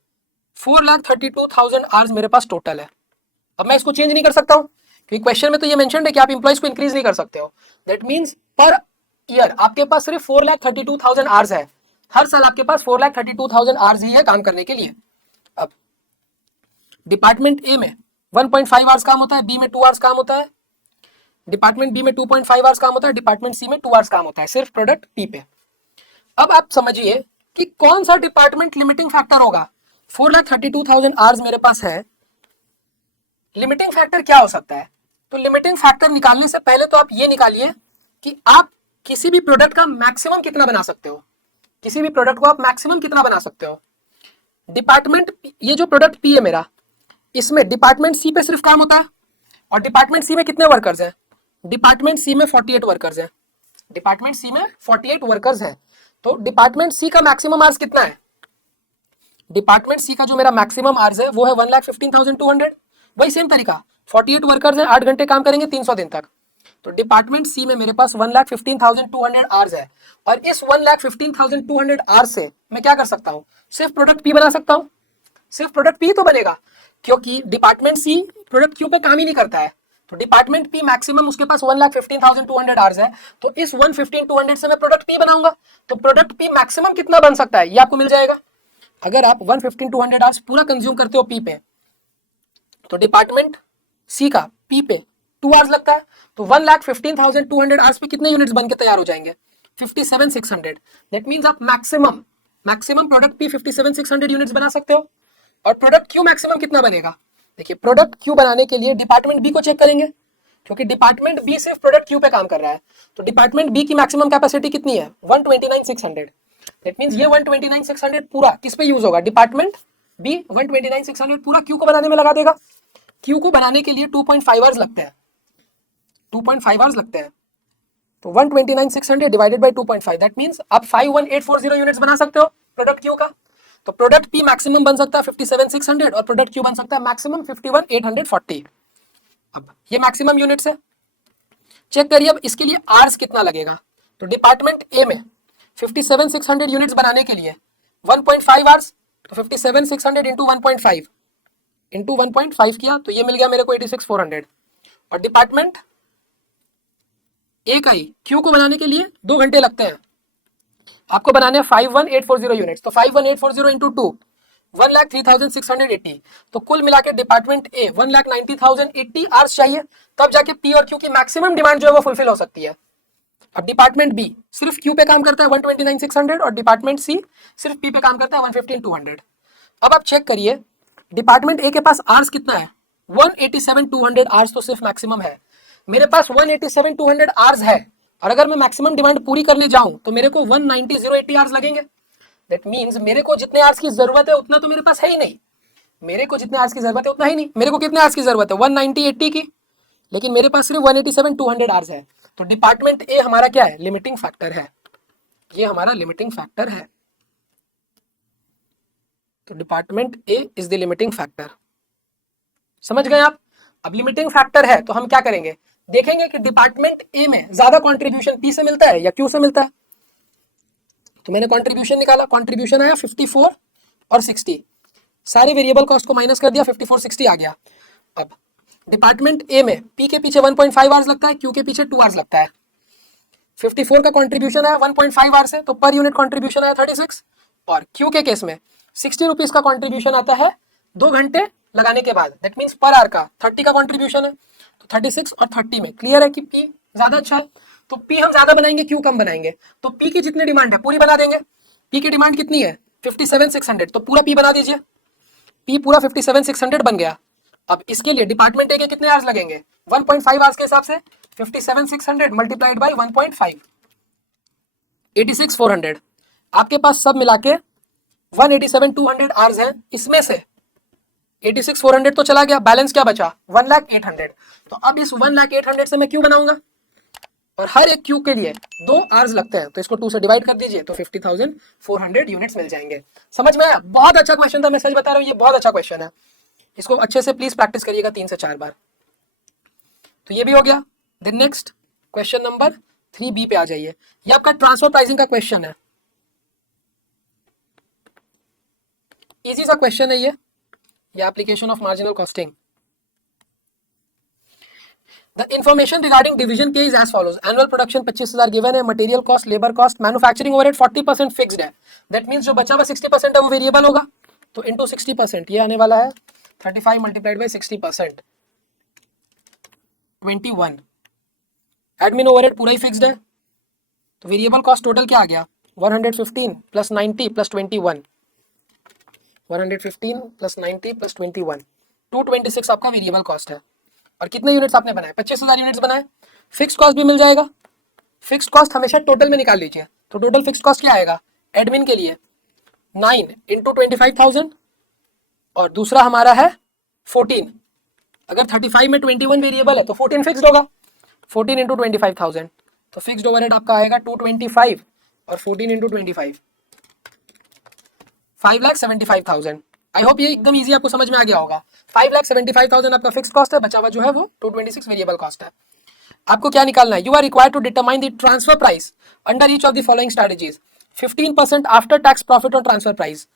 4,32,000 आवर्स मेरे पास टोटल है। अब मैं इसको चेंज नहीं कर सकता हूं क्योंकि क्वेश्चन में तो ये मेंशन है कि आप इंप्लॉइज को इंक्रीज नहीं कर सकते हो। दैट मींस पर ईयर आपके पास सिर्फ 4,32,000 आवर्स है, हर साल आपके पास 4,32,000 आवर्स ही है काम करने के लिए। अब डिपार्टमेंट ए में 1.5 आवर्स काम होता है, बी में 2 आवर्स काम होता है, डिपार्टमेंट बी में 2.5 आवर्स काम होता है, डिपार्टमेंट सी में 2 आवर्स काम होता है सिर्फ प्रोडक्ट पी पे। अब आप समझिए कि कौन सा डिपार्टमेंट लिमिटिंग फैक्टर होगा। 4,32,000 आवर्स मेरे पास है, लिमिटिंग फैक्टर क्या हो सकता है। तो लिमिटिंग फैक्टर निकालने से पहले तो आप ये निकालिए कि आप किसी भी प्रोडक्ट का मैक्सिमम कितना बना सकते हो, किसी भी प्रोडक्ट को आप मैक्सिमम कितना बना सकते हो। डिपार्टमेंट ये जो प्रोडक्ट पी है मेरा, इसमें डिपार्टमेंट सी पे सिर्फ काम होता है और डिपार्टमेंट सी में कितने वर्कर्स हैं, डिपार्टमेंट सी में 48 वर्कर्स हैं, डिपार्टमेंट सी में 48 वर्कर्स हैं। तो डिपार्टमेंट सी का मैक्सिमम आवर्स कितना है, डिपार्टमेंट सी का जो मेरा मैक्सिमम आवर्स है वो है 1,15,200। वही सेम तरीका, 48 वर्कर्स हैं 8 घंटे काम करेंगे 300 दिन तक, तो डिपार्टमेंट सी में मेरे पास 1,15,200 आवर्स है और इस 1,15,200 आवर्स से मैं क्या कर सकता हूँ, सिर्फ प्रोडक्ट पी बना सकता हूँ, सिर्फ प्रोडक्ट पी तो बनेगा क्योंकि डिपार्टमेंट सी प्रोडक्ट क्यू पे काम ही नहीं करता है। तो डिपार्टमेंट पी मैक्सिमम उसके पास 1,15,200 आवर्स है, तो इस 1,15,200 से मैं प्रोडक्ट पी बनाऊंगा। तो प्रोडक्ट पी मैक्सिमम कितना बन सकता है ये आपको मिल जाएगा। अगर आप 1,15,200 आवर्स पूरा कंज्यूम करते हो पी पे, तो डिपार्टमेंट सी का पी पे 2 आवर्स लगता है, तो 1,15,200 आवर्स पे कितने यूनिट्स बन के तैयार हो जाएंगे, 57,600। दैट मींस आप मैक्सिमम प्रोडक्ट पी 57,600 यूनिट्स बना सकते हो। और प्रोडक्ट क्यू मैक्सिमम कितना बनेगा, देखिए प्रोडक्ट क्यू बनाने के लिए डिपार्टमेंट बी को चेक करेंगे क्योंकि डिपार्टमेंट बी सिर्फ प्रोडक्ट क्यू पे काम कर रहा है। तो डिपार्टमेंट बी की मैक्सिमम कैपेसिटी कितनी है, 129,600। दैट मींस ये 129,600 पूरा किस पे यूज होगा, डिपार्टमेंट बी 129,600 पूरा क्यू को बनाने में लगा देगा। क्यू को बनाने के लिए 2.5 आवर्स लगते हैं, 2.5 आवर्स लगते हैं, तो 129,600 डिवाइडेड बाय 2.5 दैट मींस आप 51840 यूनिट्स बना सकते हो प्रोडक्ट क्यू का। तो प्रोडक्ट पी मैक्सिमम बन सकता है 57,600 और प्रोडक्ट क्यू बन सकता है मैक्सिमम 51,840। अब ये मैक्सिमम यूनिट्स है, चेक करिए अब इसके लिए आवर्स कितना लगेगा। तो डिपार्टमेंट ए में 57,600 यूनिट्स बनाने के लिए 1.5 आवर्स, तो 57,600 इंटू 1.5 इंटू 1.5 किया तो ये मिल गया मेरे को 86,400। और डिपार्टमेंट ए का ही क्यू को बनाने के लिए 2 घंटे लगते हैं, आपको बनाने 51,840 यूनिट्स, तो 51,840 इंटू 2 1,03,680। तो कुल मिला के डिपार्टमेंट ए 1,90,080 आवर्स चाहिए, तब जाके पी और क्यू की मैक्सिमम डिमांड जो है वो फुलफिल हो सकती है। अब डिपार्टमेंट बी सिर्फ क्यू पे काम करता है 129,600 और डिपार्टमेंट सी सिर्फ पी पे काम करता है 115,200। अब आप चेक करिए डिपार्टमेंट ए के पास आवर्स कितना है, 187,200 आवर्स तो सिर्फ मैक्सिमम है। मेरे पास 187,200 आवर्स है और अगर मैं मैक्सिमम डिमांड पूरी करने जाऊं तो मेरे को 190,080 आवर्स लगेंगे। दैट मींस मेरे को जितने आवर्स की जरूरत है उतना तो मेरे पास है ही नहीं, मेरे को जितने आवर्स की जरूरत है उतना ही नहीं। मेरे को कितने आवर्स की जरूरत है, 190-80 की, लेकिन मेरे पास सिर्फ 187,200 आवर्स है। तो डिपार्टमेंट ए हमारा क्या है, लिमिटिंग फैक्टर है, ये हमारा लिमिटिंग फैक्टर है। तो department A is the limiting factor, समझ गए आप। अब लिमिटिंग फैक्टर है तो हम क्या करेंगे, देखेंगे कि डिपार्टमेंट ए में ज्यादा कंट्रीब्यूशन पी से मिलता है या क्यू से मिलता है। तो मैंने कंट्रीब्यूशन निकाला, कंट्रीब्यूशन आया 54 और 60, सारे वेरिएबल कॉस्ट को माइनस कर दिया, 54 60 आ गया। अब डिपार्टमेंट ए में पी के पीछे 1.5 आवर्स लगता है, क्यू के पीछे 2 आवर्स लगता है। 54 का कंट्रीब्यूशन आया 1.5 आवर्स है, तो पर यूनिट कंट्रीब्यूशन आया 36। और क्यू के केस में 60 रुपीज का कंट्रीब्यूशन आता है 2 घंटे लगाने के बाद, दैट मींस पर आवर का 30 का कंट्रीब्यूशन है। तो 36 और 30 में क्लियर है कि पी ज्यादा अच्छा है, तो पी हम ज्यादा बनाएंगे क्यू कम बनाएंगे। तो पी की जितनी डिमांड है पूरी बना देंगे। पी की डिमांड कितनी है 57,600, तो पूरा पी बना दीजिए। पी पूरा 57,600 बन गया। अब इसके लिए डिपार्टमेंट ए के कितने आवर्स लगेंगे? 1.5 आवर्स के हिसाब से 57,600 मल्टीप्लाइड बाई 1.5, 86,400। आपके पास सब मिला के 187,200 आवर्स हैं। इसमें से 86,400 तो चला गया, बैलेंस क्या बचा? 1,08,000। तो अब इस 1,08,000 से मैं क्यू बनाऊंगा और हर एक क्यू के लिए 2 आवर्स लगते हैं, तो इसको 2 से डिवाइड कर दीजिए तो 50,400 यूनिट्स मिल जाएंगे। समझ में आया? बहुत अच्छा क्वेश्चन था, मैं सच बता रहा हूँ, ये बहुत अच्छा क्वेश्चन है। इसको अच्छे से प्लीज प्रैक्टिस करिएगा 3 से 4 बार। तो ये भी हो गया। Then next question number 3B पे आ जाइए। ये आपका ट्रांसफर प्राइसिंग का क्वेश्चन है। इजी सा क्वेश्चन है ये application of marginal costing. The information regarding division K is as follows. Annual production 25,000 given है, material cost, labor cost, manufacturing overhead 40% fixed है। That means जो बचा हुआ 60% है वो वेरिएबल होगा, तो into 60% ये आने वाला है 35 मल्टीप्लाइड बाई 60%, 21। एडमिन ओवरहेड पूरा ही फिक्स्ड है, तो वेरिएबल कॉस्ट टोटल क्या आ गया? 115 प्लस 90 प्लस 21, 115 प्लस 90 प्लस 21, 226 आपका वेरिएबल कॉस्ट है। और कितने यूनिट्स आपने बनाए? 25,000 यूनिट्स बनाए। फिक्स कॉस्ट भी मिल जाएगा। फिक्स कॉस्ट हमेशा टोटल में निकाल लीजिए, तो टोटल फिक्स कॉस्ट क्या आएगा एडमिन के लिए? 9 इंटू 25,000 और दूसरा हमारा है 14। अगर 35 में 21 वेरिएबल है तो 14 फिक्स्ड होगा। 14 इंटू 25,000, तो फिक्स्ड ओवरहेड आपका आएगा 225 और 14 इंटू 25 5,75,000। आई होप ये एकदम इजी आपको समझ में आ गया होगा। 5,75,000 आपका फिक्स कॉस्ट है, बचा हुआ जो है वो 226 वेरिएबल कॉस्ट है। आपको क्या निकालना है? You are required to determine the transfer price under each of the following strategies. 15% after tax profit on transfer price.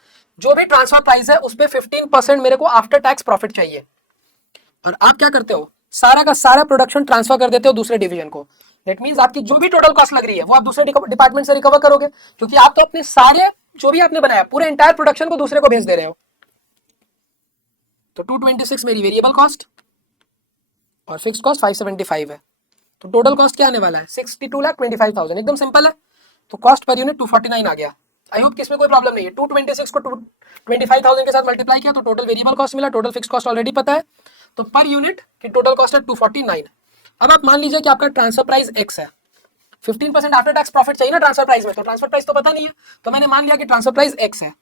जो भी ट्रांसफर प्राइस है उस पर 15% मेरे को आफ्टर टैक्स प्रॉफिट चाहिए। और आप क्या करते हो? सारा का सारा प्रोडक्शन ट्रांसफर कर देते हो दूसरे डिवीजन को। दैट मींस आपकी जो भी टोटल कॉस्ट लग रही है वो आप दूसरे डिपार्टमेंट से रिकवर करोगे, क्योंकि आप तो अपने सारे जो भी आपने बनाया पूरे एंटायर प्रोडक्शन को दूसरे को भेज दे रहे हो। तो 226 मेरी वेरिएबल कॉस्ट और फिक्स कॉस्ट 575 है, तो टोटल कॉस्ट क्या आने वाला है? 62,25,000। एकदम सिंपल है। तो कॉस्ट पर यूनिट 249 आ गया। आई होप किसमें कोई प्रॉब्लम नहीं है। 226 को 25,000 के साथ मल्टीप्लाई किया तो टोटल वेरिएबल कॉस्ट मिला, टोटल फिक्स कॉस्ट ऑलरेडी पता है, तो पर यूनिट की टोटल कॉस्ट है 249। अब आप मान लीजिए कि आपका ट्रांसफर प्राइस एक्स है, 15% आफ्टर टैक्स प्रॉफिट चाहिए ना ट्रांसफर प्राइस में, तो ट्रांसफर प्राइस तो पता नहीं है, तो मैंने मान लिया कि ट्रांसफर प्राइस एक्स है।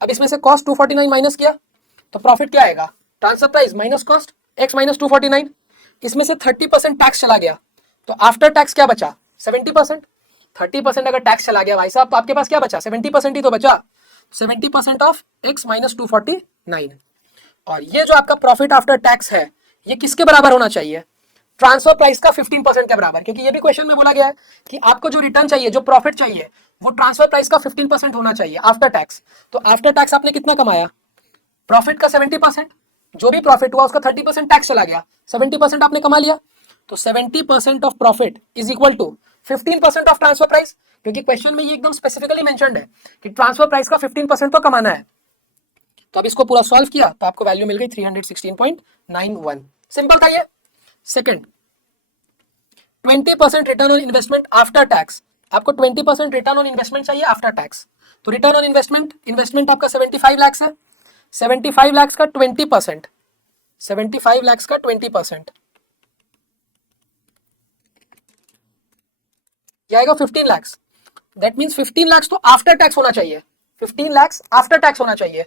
अब इसमें से कॉस्ट 249 माइनस किया तो प्रॉफिट क्या आएगा? Transfer price minus cost x minus 249। इसमें से 30% टैक्स चला गया, तो आफ्टर टैक्स क्या बचा? 70%। 30% अगर टैक्स चला गया भाई साहब तो आपके पास क्या बचा? 70% ही तो बचा। 70% ऑफ एक्स माइनस 249। और ये जो आपका प्रॉफिट आफ्टर टैक्स है ये किसके बराबर होना चाहिए? ट्रांसफर प्राइस का 15% के बराबर, क्योंकि ये भी क्वेश्चन में बोला गया है कि आपको जो रिटर्न चाहिए, जो प्रॉफिट चाहिए, वो ट्रांसफर प्राइस का 15% होना चाहिए आफ्टर टैक्स। तो आफ्टर टैक्स आपने कितना कमाया? प्रॉफिट का 70%। जो भी प्रॉफिट हुआ उसका 30% टैक्स चला गया, 70% आपने कमा लिया। तो 70% of profit is equal to 15% of transfer price, क्योंकि क्वेश्चन में ये एकदम स्पेसिफिकली मेंशन्ड है कि ट्रांसफर प्राइस का 15% तो कमाना है। तो अब इसको पूरा सॉल्व किया तो आपको वैल्यू मिल गई 316.91। सिंपल था ये। Second, 20% return on investment after tax. आपको 20% रिटर्न ऑन इन्वेस्टमेंट चाहिए आफ्टर टैक्स। तो रिटर्न ऑन इन्वेस्टमेंट आपका 75 लाख है। 75 लाख का 20%, 75 लाख का 20% आएगा 15 लाख। दैट मींस 15 लाख तो आफ्टर टैक्स होना चाहिए। 15 लाख आफ्टर टैक्स होना चाहिए।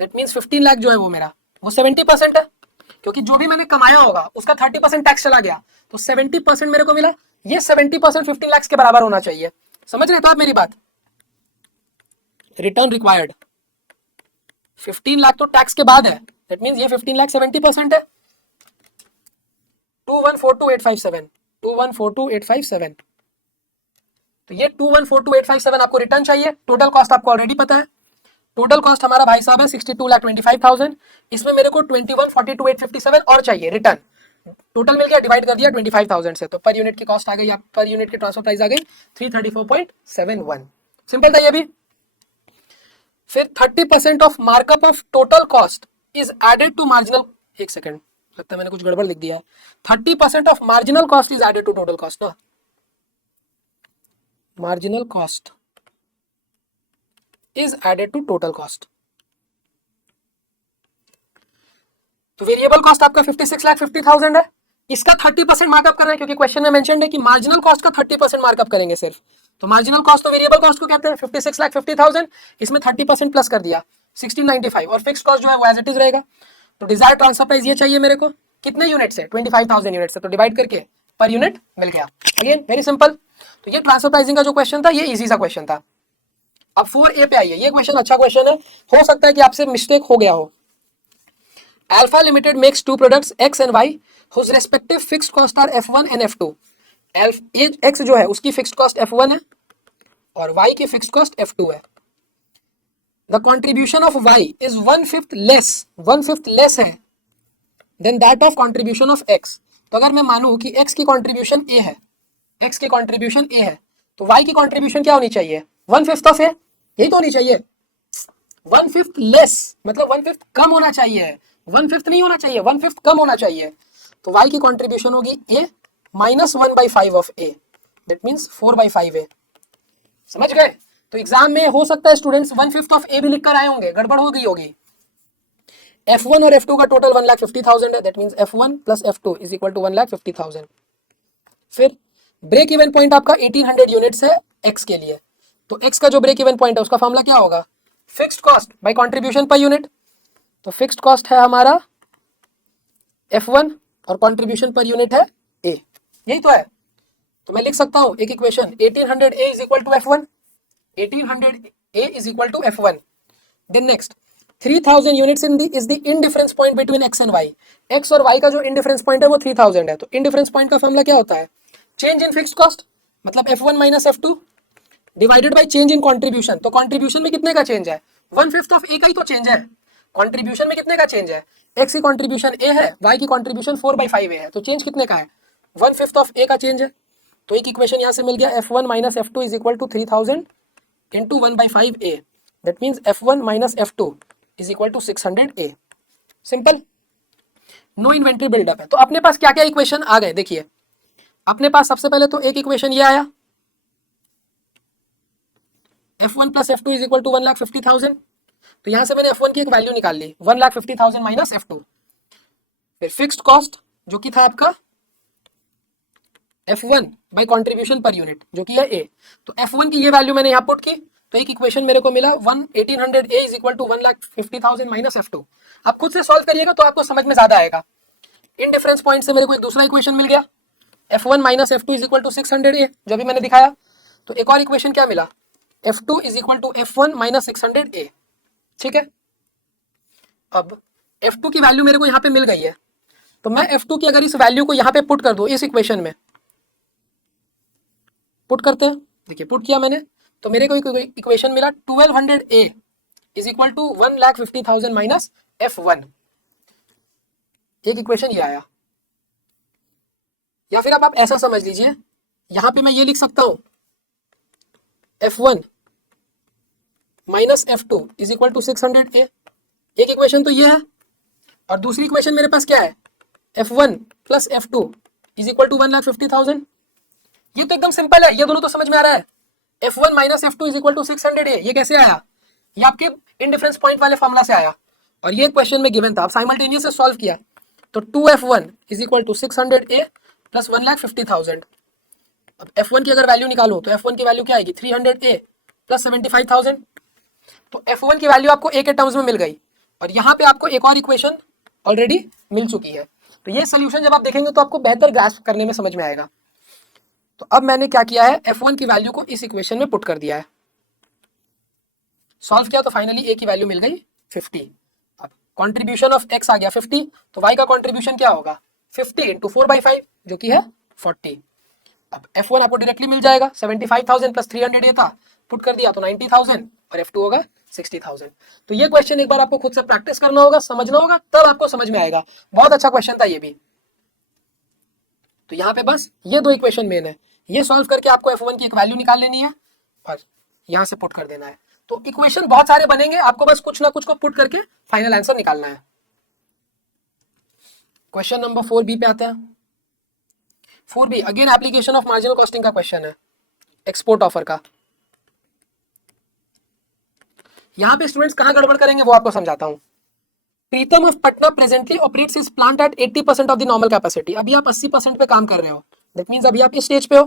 दैट मींस 15 लाख जो है वो मेरा वो 70% है, क्योंकि जो भी मैंने कमाया होगा उसका 30% टैक्स चला गया, तो 70% मेरे को मिला। ये 70% 15 लाख के बराबर होना चाहिए। समझ रहे तो आप मेरी बात? रिटर्न रिक्वायर्ड 15 लाख तो टैक्स के बाद है। दैट मींस ये 15 लाख 70% है। 2142857, 2142857। तो ये 2142857 आपको रिटर्न चाहिए। टोटल कॉस्ट आपको ऑलरेडी पता है। टोटल कॉस्ट हमारा भाई साहब है 62,25,000। इसमें मेरे को 2142857 और चाहिए रिटर्न। टोटल मिल गया, डिवाइड कर दिया 25,000 से, तो पर यूनिट की कॉस्ट आ गई, पर यूनिट की ट्रांसफर प्राइस आ गई 334.71। सिंपल था ये भी। फिर 30% of markup of total cost is added to marginal. एक सेकंड, लगता है मैंने कुछ गड़बड़ लिख दिया है। 30% of marginal cost is added to total cost ना। Marginal cost is added to total cost. तो वेरिएबल कॉस्ट आपका 56,50,000 है, इसका 30% मार्कअप कर रहे हैं क्योंकि क्वेश्चन में मेंशन है कि मार्जिनल कॉस्ट का 30% मार्कअप करेंगे सिर्फ। तो मार्जिनल कॉस्ट तो वेरिएबल कॉस्ट को कहते हैं 56,50,000, इसमें 30% प्लस कर दिया 1695 और फिक्स कॉस्ट जो है वो एज इट इज रहेगा। तो डिजायर ट्रांसफर प्राइस ये चाहिए मेरे को, कितने यूनिट से 25,000 यूनिट से, तो डिवाइड करके पर यूनिट मिल गया। Again very simple. तो ये ट्रांसफर प्राइसिंग का जो क्वेश्चन था ये इजी सा क्वेश्चन था। अब 4A पे आइए, ये क्वेश्चन अच्छा क्वेश्चन है, हो सकता है कि आपसे मिस्टेक हो गया हो। Alpha Limited makes two products X and Y whose respective fixed cost are F1 and F2. X जो है उसकी फिक्स्ड कॉस्ट F1 है और Y की फिक्स्ड कॉस्ट F2 है। The contribution of Y is 1/5 less है than that of contribution of X. तो अगर मैं मानूं कि X की कंट्रीब्यूशन A है, X की कंट्रीब्यूशन A है, तो Y की कंट्रीब्यूशन क्या होनी चाहिए? 1/5 ऑफ A, यही तो होनी चाहिए। 1/5 लेस मतलब 1/5 कम होना चाहिए, 1/5 नहीं होना चाहिए, 1/5 कम होना चाहिए। तो y की कंट्रीब्यूशन होगी a minus 1/5 of a, that means 4/5 a। समझ गए? तो एग्जाम में हो सकता है स्टूडेंट्स 1/5 ऑफ a भी लिख कर आए होंगे, गड़बड़ हो गई होगी। f1 और f2 का टोटल 1,50,000 है, that means f1 plus f2 is equal to 1,50,000। फिर ब्रेक इवन पॉइंट आपका 1800 यूनिट्स है x के लिए, तो x का जो ब्रेक इवन पॉइंट है उसका फॉर्मूला क्या होगा? Fixed cost by contribution per unit. तो फिक्स्ड कॉस्ट है हमारा F1 और कंट्रीब्यूशन पर यूनिट है A, यही तो है। तो मैं लिख सकता हूं एक equation 1800A is equal to F1, 1800A is equal to F1। Then next 3000 units is the indifference point between X and Y। X और Y का जो इनडिफरेंस पॉइंट है वो 3000 है। तो इनडिफरेंस पॉइंट का फॉर्मूला क्या होता है? चेंज इन फिक्स्ड कॉस्ट मतलब F1 minus F2 divided by change in contribution. तो कंट्रीब्यूशन में कितने का चेंज है? 1/5 ऑफ A का ही तो चेंज है। कंट्रीब्यूशन में कितने का चेंज है? X की कंट्रीब्यूशन A है, Y की कंट्रीब्यूशन 4/5 A है, तो चेंज कितने का है? 1/5 ऑफ A का चेंज है। तो एक इक्वेशन यहां से मिल गया F1 minus F2 is equal to 3000 into 1/5 A, that means F1 minus F2 is equal to 600 A। Simple, no inventory buildup है। तो अपने पास क्या क्या इक्वेशन आ गए देखिए। अपने पास सबसे पहले तो एक इक्वेशन ये आया F1 plus F2 is equal to 1,50,000। तो यहां से मैंने F1 की एक वैल्यू निकाल ली 1,50,000 माइनस F2। फिर फिक्स्ड कॉस्ट जो कि था आपका F1 by contribution per unit जो कि है A। तो F1 की ये वैल्यू मैंने यहां पुट की, तो एक इक्वेशन मेरे को मिला 1800A is equal to 1,50,000 minus F2। आप खुद से सॉल्व करिएगा तो आपको समझ में ज्यादा आएगा। इन डिफरेंस पॉइंट से मेरे को एक दूसरा इक्वेशन मिल गया F1 minus F2 is equal to 600A, जो भी मैंने दिखाया। तो एक और इक्वेशन क्या मिला? F2 is equal to F1 minus 600A। ठीक है, अब F2 की वैल्यू मेरे को यहाँ पे मिल गई है, तो मैं F2 की अगर इस वैल्यू को यहाँ पे पुट कर दूं इस इक्वेशन में, पुट करते हैं। देखिए पुट किया मैंने, तो मेरे को इक्वेशन मिला 1200A is equal to 1,50,000 minus F1। एक इक्वेशन ये आया। या फिर अब आप ऐसा समझ लीजिए, यहां पे मैं ये लिख सकता हूं F1 minus F2 is equal to 600A। एक इक्वेशन तो ये है, और दूसरी इक्वेशन मेरे पास क्या है? F1 plus F2 is equal to 1,50,000। ये तो एकदम सिंपल है, ये दोनों तो समझ में आ रहा है। F1 minus F2 is equal to 600A, ये कैसे आया? ये आपके इनडिफरेंस पॉइंट वाले फॉर्मूला से आया, और ये क्वेश्चन में गिवन था, आप साइमल्टेनियस से सॉल्व किया। तो 2F1 is equal to 600A plus 1,50,000। अब F1 की अगर वैल्यू निकालूं तो F1 की वैल्यू क्या आएगी? 300A plus 75,000। तो F1 की वैल्यू आपको A के टर्म्स में मिल गई, और यहाँ पे आपको एक और इक्वेशन ऑलरेडी मिल चुकी है। तो ये सोल्यूशन जब आप देखेंगे तो आपको बेहतर ग्रास्प करने में समझ में आएगा। तो अब मैंने क्या किया है, F1 की वैल्यू को इस इक्वेशन में पुट कर दिया है, सॉल्व किया तो फाइनली A की वैल्यू मिल गई 50। अब कंट्रीब्यूशन ऑफ X आ गया 50, तो Y का कंट्रीब्यूशन क्या होगा? 50 इंटू 4/5 जो कि है 40। अब F1 आपको डायरेक्टली मिल जाएगा 75,000 प्लस 300 ये था, पुट कर दिया तो 90,000, और F2 होगा 60,000। तो ये क्वेश्चन एक बार आपको खुद से प्रैक्टिस करना होगा, समझना होगा, तब आपको समझ में आएगा। बहुत अच्छा क्वेश्चन था ये भी। तो यहाँ पे बस ये दो इक्वेशन मेन है, ये सॉल्व करके आपको F1 की एक वैल्यू निकाल लेनी है और यहाँ से पुट कर देना है। तो इक्वेशन बहुत सारे बनेंगे, आपको बस कुछ ना कुछ को पुट करके फाइनल आंसर निकालना है। क्वेश्चन नंबर 4B पे आते हैं। 4B again application of marginal costing का क्वेश्चन है, एक्सपोर्ट ऑफर का। यहां पे स्टूडेंट्स कहां गड़बड़ करेंगे वो आपको समझाता हूं। Pritam of Patna presently operates his plant at 80% of the normal capacity. अभी आप 80% पे काम कर रहे हो, दैट मींस अभी आप इस स्टेज पे हो।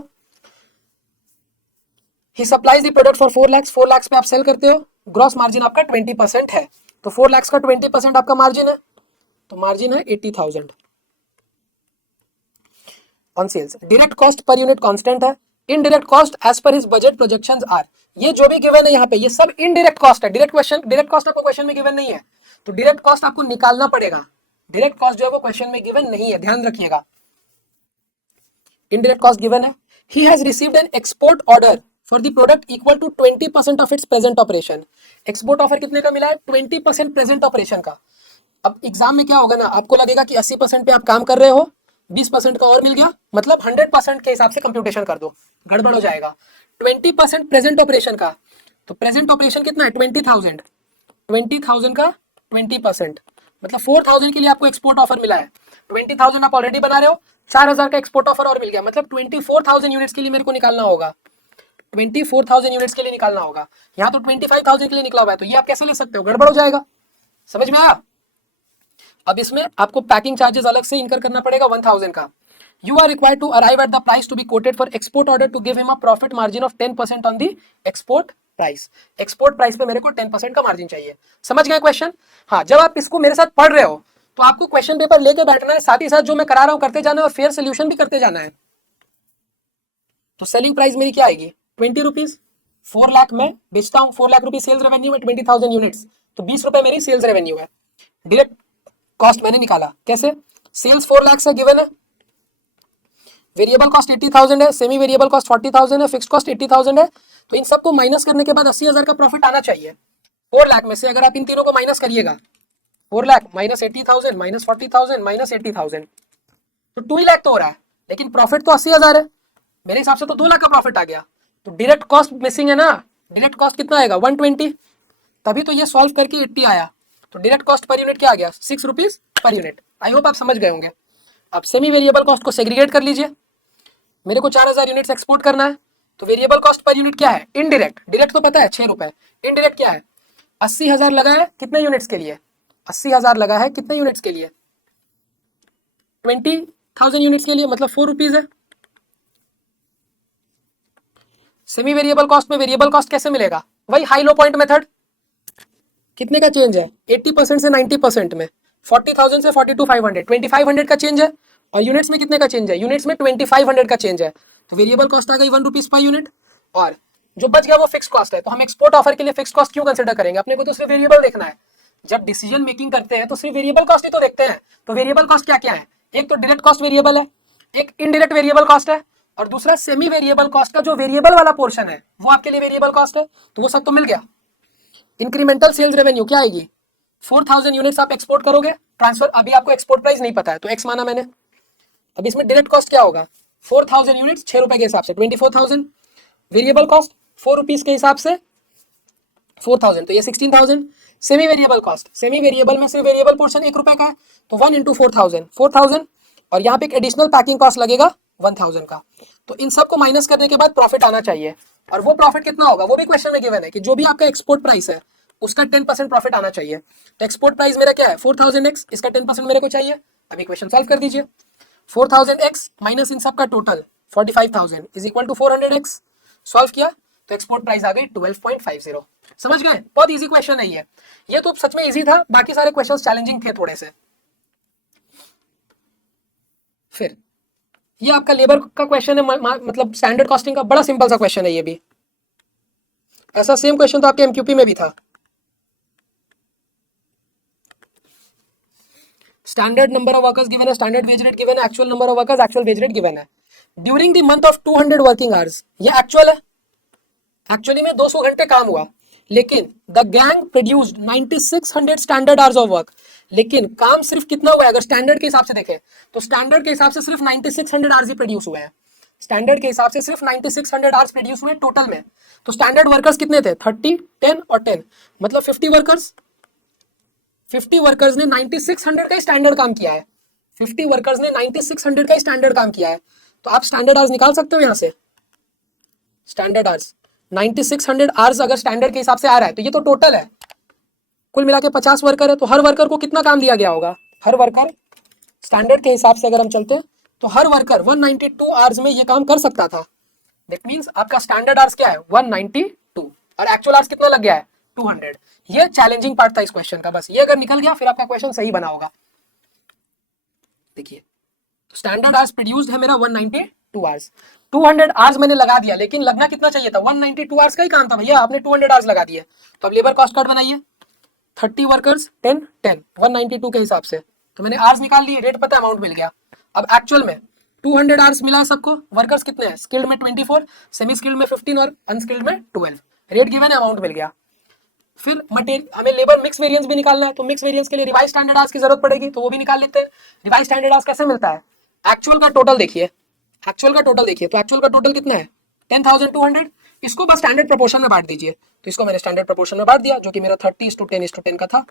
He supplies the product for 4 lakhs, 4 lakhs पे आप सेल करते हो, ग्रॉस मार्जिन आपका 20% है, तो 4 lakhs का 20% आपका मार्जिन है, तो मार्जिन है 80,000 on sales. Direct cost per unit constant है, indirect cost as per his budget projections are. ये जो भी गिवन है यहाँ पे ये सब इनडायरेक्ट कॉस्ट है, डायरेक्ट कॉस्ट आपको क्वेश्चन में गिवन नहीं है, तो डायरेक्ट कॉस्ट आपको निकालना पड़ेगा। डायरेक्ट कॉस्ट जो है वो क्वेश्चन में गिवन नहीं है, ध्यान रखिएगा। इनडायरेक्ट कॉस्ट गिवन है। He has received an export order for the product equal to 20% of its present operation. Export offer कितने का मिला है? 20% प्रेजेंट ऑपरेशन का। अब एग्जाम में क्या होगा ना, आपको लगेगा कि 80% पे आप काम कर रहे हो, 20% का और मिल गया, मतलब 100% के हिसाब से कंप्यूटेशन कर दो, गड़बड़ हो जाएगा। 20% प्रेजेंट ऑपरेशन का, तो प्रेजेंट ऑपरेशन कितना है? 20,000। 20,000 का 20%, मतलब 4,000 के लिए आपको एक्सपोर्ट ऑफर मिला है। 20,000 आप ऑलरेडी बना रहे हो, 4,000 का एक्सपोर्ट ऑफर और मिल गया, मतलब 24,000 यूनिट्स के लिए मेरे को निकालना होगा। 24,000 यूनिट्स के लिए निकालना होगा। यहाँ तो 25,000 के लिए निकला हुआ है, तो ये आप कैसे ले सकते हो? गड़बड़ हो जाएगा। समझ में आया? अब इसमें आपको पैकिंग चार्जेस अलग से इनकर करना पड़ेगा 1,000 का। You are required to arrive at the price to be quoted for export order to give him a profit margin of 10% on the export price. Export price पे मेरे को 10% का मार्जिन चाहिए। समझ गए क्वेश्चन? हाँ, जब आप इसको मेरे साथ पढ़ रहे हो तो आपको क्वेश्चन पेपर लेके बैठना है, साथ ही साथ जो मैं करा रहा हूं करते जाना है और फेयर सोल्यूशन भी करते जाना है। तो सेलिंग प्राइस मेरी क्या आएगी? 20 रुपीज। 4 लाख में बेचता हूँ, 4 लाख रुपीज सेल्स रेवेन्यू में 20,000 यूनिट्स, तो 20 रुपए मेरी सेल्स रेवेन्यू है। डायरेक्ट कॉस्ट मैंने निकाला कैसे? सेल्स 4 लाख से गिवन है, वेरिएबल कॉस्ट 80,000 है, सेमी वेरिएबल कॉस्ट 40,000 है, फिक्स्ड कॉस्ट 80,000 है, तो इन सबको माइनस करने के बाद 80,000 का प्रॉफिट आना चाहिए। 4 लाख में से अगर आप इन तीनों को माइनस करिएगा, 4 लाख माइनस 80,000 माइनस 40,000 माइनस 80,000, तो 2 लाख तो हो रहा है, लेकिन प्रॉफिट तो 80,000 है। मेरे हिसाब से तो 2 लाख का प्रॉफिट आ गया, तो डायरेक्ट कॉस्ट मिसिंग है ना। डायरेक्ट कॉस्ट कितना आएगा? 120, तभी तो ये सॉल्व करके 80 आया। तो डायरेक्ट कॉस्ट पर यूनिट क्या आ गया? 6 rupees per unit. I hope आप समझ गए होंगे। अब सेमी वेरिएबल कॉस्ट को सेग्रीगेट कर लीजिए। मेरे को 4,000 यूनिट्स एक्सपोर्ट करना है, तो वेरिएबल कॉस्ट पर यूनिट क्या है? इनडायरेक्ट। डायरेक्ट तो पता है 6 रुपए, इनडायरेक्ट क्या है? 80,000 लगा है कितने यूनिट्स के लिए? 80,000 लगा है कितने यूनिट्स के लिए? 20,000 यूनिट्स के लिए, मतलब 4 रुपीज है। सेमी वेरिएबल कॉस्ट में वेरिएबल कॉस्ट कैसे मिलेगा? वही हाई लो पॉइंट मेथड। कितने का चेंज है? 80% से 90% में, 40,000 से 42,500, 2,500 का चेंज है। और यूनिट्स में कितने का चेंज है? यूनिट्स में 2,500 का चेंज है, तो वेरिएबल कॉस्ट आ गई 1 रुपीज पर यूनिट। और जो बच गया वो फिक्स कॉस्ट है, तो हम एक्सपोर्ट ऑफर के लिए फिक्स कॉस्ट क्यों कंसिडर करेंगे? अपने को तो सिर्फ वेरिएबल देखना है। जब डिसीजन मेकिंग करते हैं तो सिर्फ वेरिएबल कॉस्ट ही तो देखते हैं। तो वेरिएबल कॉस्ट क्या क्या है? एक तो डायरेक्ट कॉस्ट वेरिएबल है, एक इनडायरेक्ट वेरिएबल कॉस्ट है, और दूसरा सेमी वेरिएबल कॉस्ट का जो वेरिएबल वाला पोर्शन है वो आपके लिए वेरिएबल कॉस्ट है। तो वो सब तो मिल गया। इंक्रीमेंटल सेल्स रेवेन्यू क्या आएगी? 4,000 यूनिट्स आप एक्सपोर्ट करोगे, ट्रांसफर। अभी आपको एक्सपोर्ट प्राइस नहीं पता है तो एक्स माना मैंने। अब इसमें डायरेक्ट कॉस्ट क्या होगा? 4,000 यूनिट्स 6 रुपए के हिसाब से 24,000, वेरिएबल कॉस्ट 4 रुपीज के हिसाब से 4,000, तो ये 16,000। Semi variable cost, semi variable में सिर्फ वेरिएबल पोर्शन 1 रुपए का है, तो 1 इंटू 4,000, और यहाँ पे एक एडिशनल पैकिंग कॉस्ट लगेगा 1,000 का। तो इन सब को माइनस करने के बाद प्रॉफिट आना चाहिए, और वो प्रॉफिट कितना होगा वो भी क्वेश्चन में गिवन है कि जो भी आपका एक्सपोर्ट प्राइस है उसका 10% प्रॉफिट आना चाहिए। तो एक्सपोर्ट प्राइस मेरा क्या है? 4,000x, इसका 10% मेरे को चाहिए। अभी क्वेश्चन सॉल्व कर दीजिए। 4,000x माइनस इन सब का total 45,000 is equal to 400x। Solve किया तो एक्सपोर्ट प्राइस आ गई 12.50। समझ गए? बहुत इजी क्वेश्चन है ये तो सच में इजी था, बाकी सारे क्वेश्चंस चैलेंजिंग थे थोड़े से। फिर ये आपका लेबर का क्वेश्चन है, मतलब स्टैंडर्ड कॉस्टिंग का बड़ा सिंपल सा क्वेश्चन है ये भी। ऐसा सेम क्वेश्चन तो आपके एमक्यूपी में भी था। Standard number of workers given है, स्टैंडर्ड वेज रेट गिवन है, actual number of workers, actual wage rate given है। During the month of 200 working hours, ये एक्चुअल है। एक्चुअली में 200 घंटे काम हुआ, लेकिन the gang produced 9600 standard hours of work. लेकिन काम सिर्फ कितना हुआ है? अगर स्टैंडर्ड के हिसाब से देखें तो स्टैंडर्ड के हिसाब से सिर्फ 9600 आवर्स ही प्रोड्यूस हुए हैं। स्टैंडर्ड के हिसाब से सिर्फ 9600 आवर्स प्रोड्यूस हुए टोटल में। तो स्टैंडर्ड वर्कर्स कितने थे? 30, 10 और 10, मतलब 50 वर्कर्स। 50 वर्कर्स ने 9600 का ही स्टैंडर्ड काम किया है। 50 वर्कर्स ने 9600 का ही स्टैंडर्ड काम किया है। तो आप स्टैंडर्ड आवर्स निकाल सकते हो यहां से। स्टैंडर्ड आवर्स 9600 आवर्स अगर स्टैंडर्ड के हिसाब से आ रहा है तो ये तो टोटल है। कुल मिला के 50 वर्कर है, तो हर वर्कर को कितना काम दिया गया होगा? हर वर्कर स्टैंडर्ड के हिसाब से अगर हम चलते हैं तो हर वर्कर 192 आवर्स में ये काम कर सकता था। दैट मींस आपका स्टैंडर्ड आवर्स क्या है? 192 और एक्चुअल आवर्स कितना लग गया है? 200। ये चैलेंजिंग पार्ट था इस क्वेश्चन का, बस ये अगर निकल गया फिर आपका क्वेश्चन सही बना होगा। देखिए स्टैंडर्ड आवर्स प्रोड्यूस्ड है मेरा 192 आवर्स, 200 आवर्स मैंने लगा दिया, लेकिन लगना कितना चाहिए था? 192 आवर्स का ही काम था भैया, आपने 200 आवर्स लगा दिए। तो अब लेबर कॉस्ट कार्ड बनाइए, 30 वर्कर्स 10 10 192 के हिसाब से, तो मैंने आवर्स निकाल लिए, रेट पता, अमाउंट मिल गया। अब एक्चुअल में 200 आवर्स मिला है सबको, वर्कर्स कितने हैं? स्किल्ड में 24, सेमी स्किल्ड में 15 और अनस्किल्ड में 12, रेट गिवन है, अमाउंट मिल गया। फिर मटेरियल, हमें लेबर मिक्स वेरिएंस भी निकालना है, तो मिक्स वेरिएंस के लिए रिवाइज स्टैंडर्ड आवर्स की जरूरत पड़ेगी, तो वो भी निकाल लेते हैं। रिवाइज स्टैंडर्ड आवर्स कैसे मिलता है? एक्चुअल का टोटल देखिए, एक्चुअल का टोटल देखिए, तो एक्चुअल का टोटल कितना है? 10,200। इसको बस स्टैंडर्ड प्रोपोर्शन में बांट दीजिए, तो इसको मैंने स्टैंडर्ड प्रोपोर्शन में बांट दिया, जो कि मेरा 30:10:10 का था,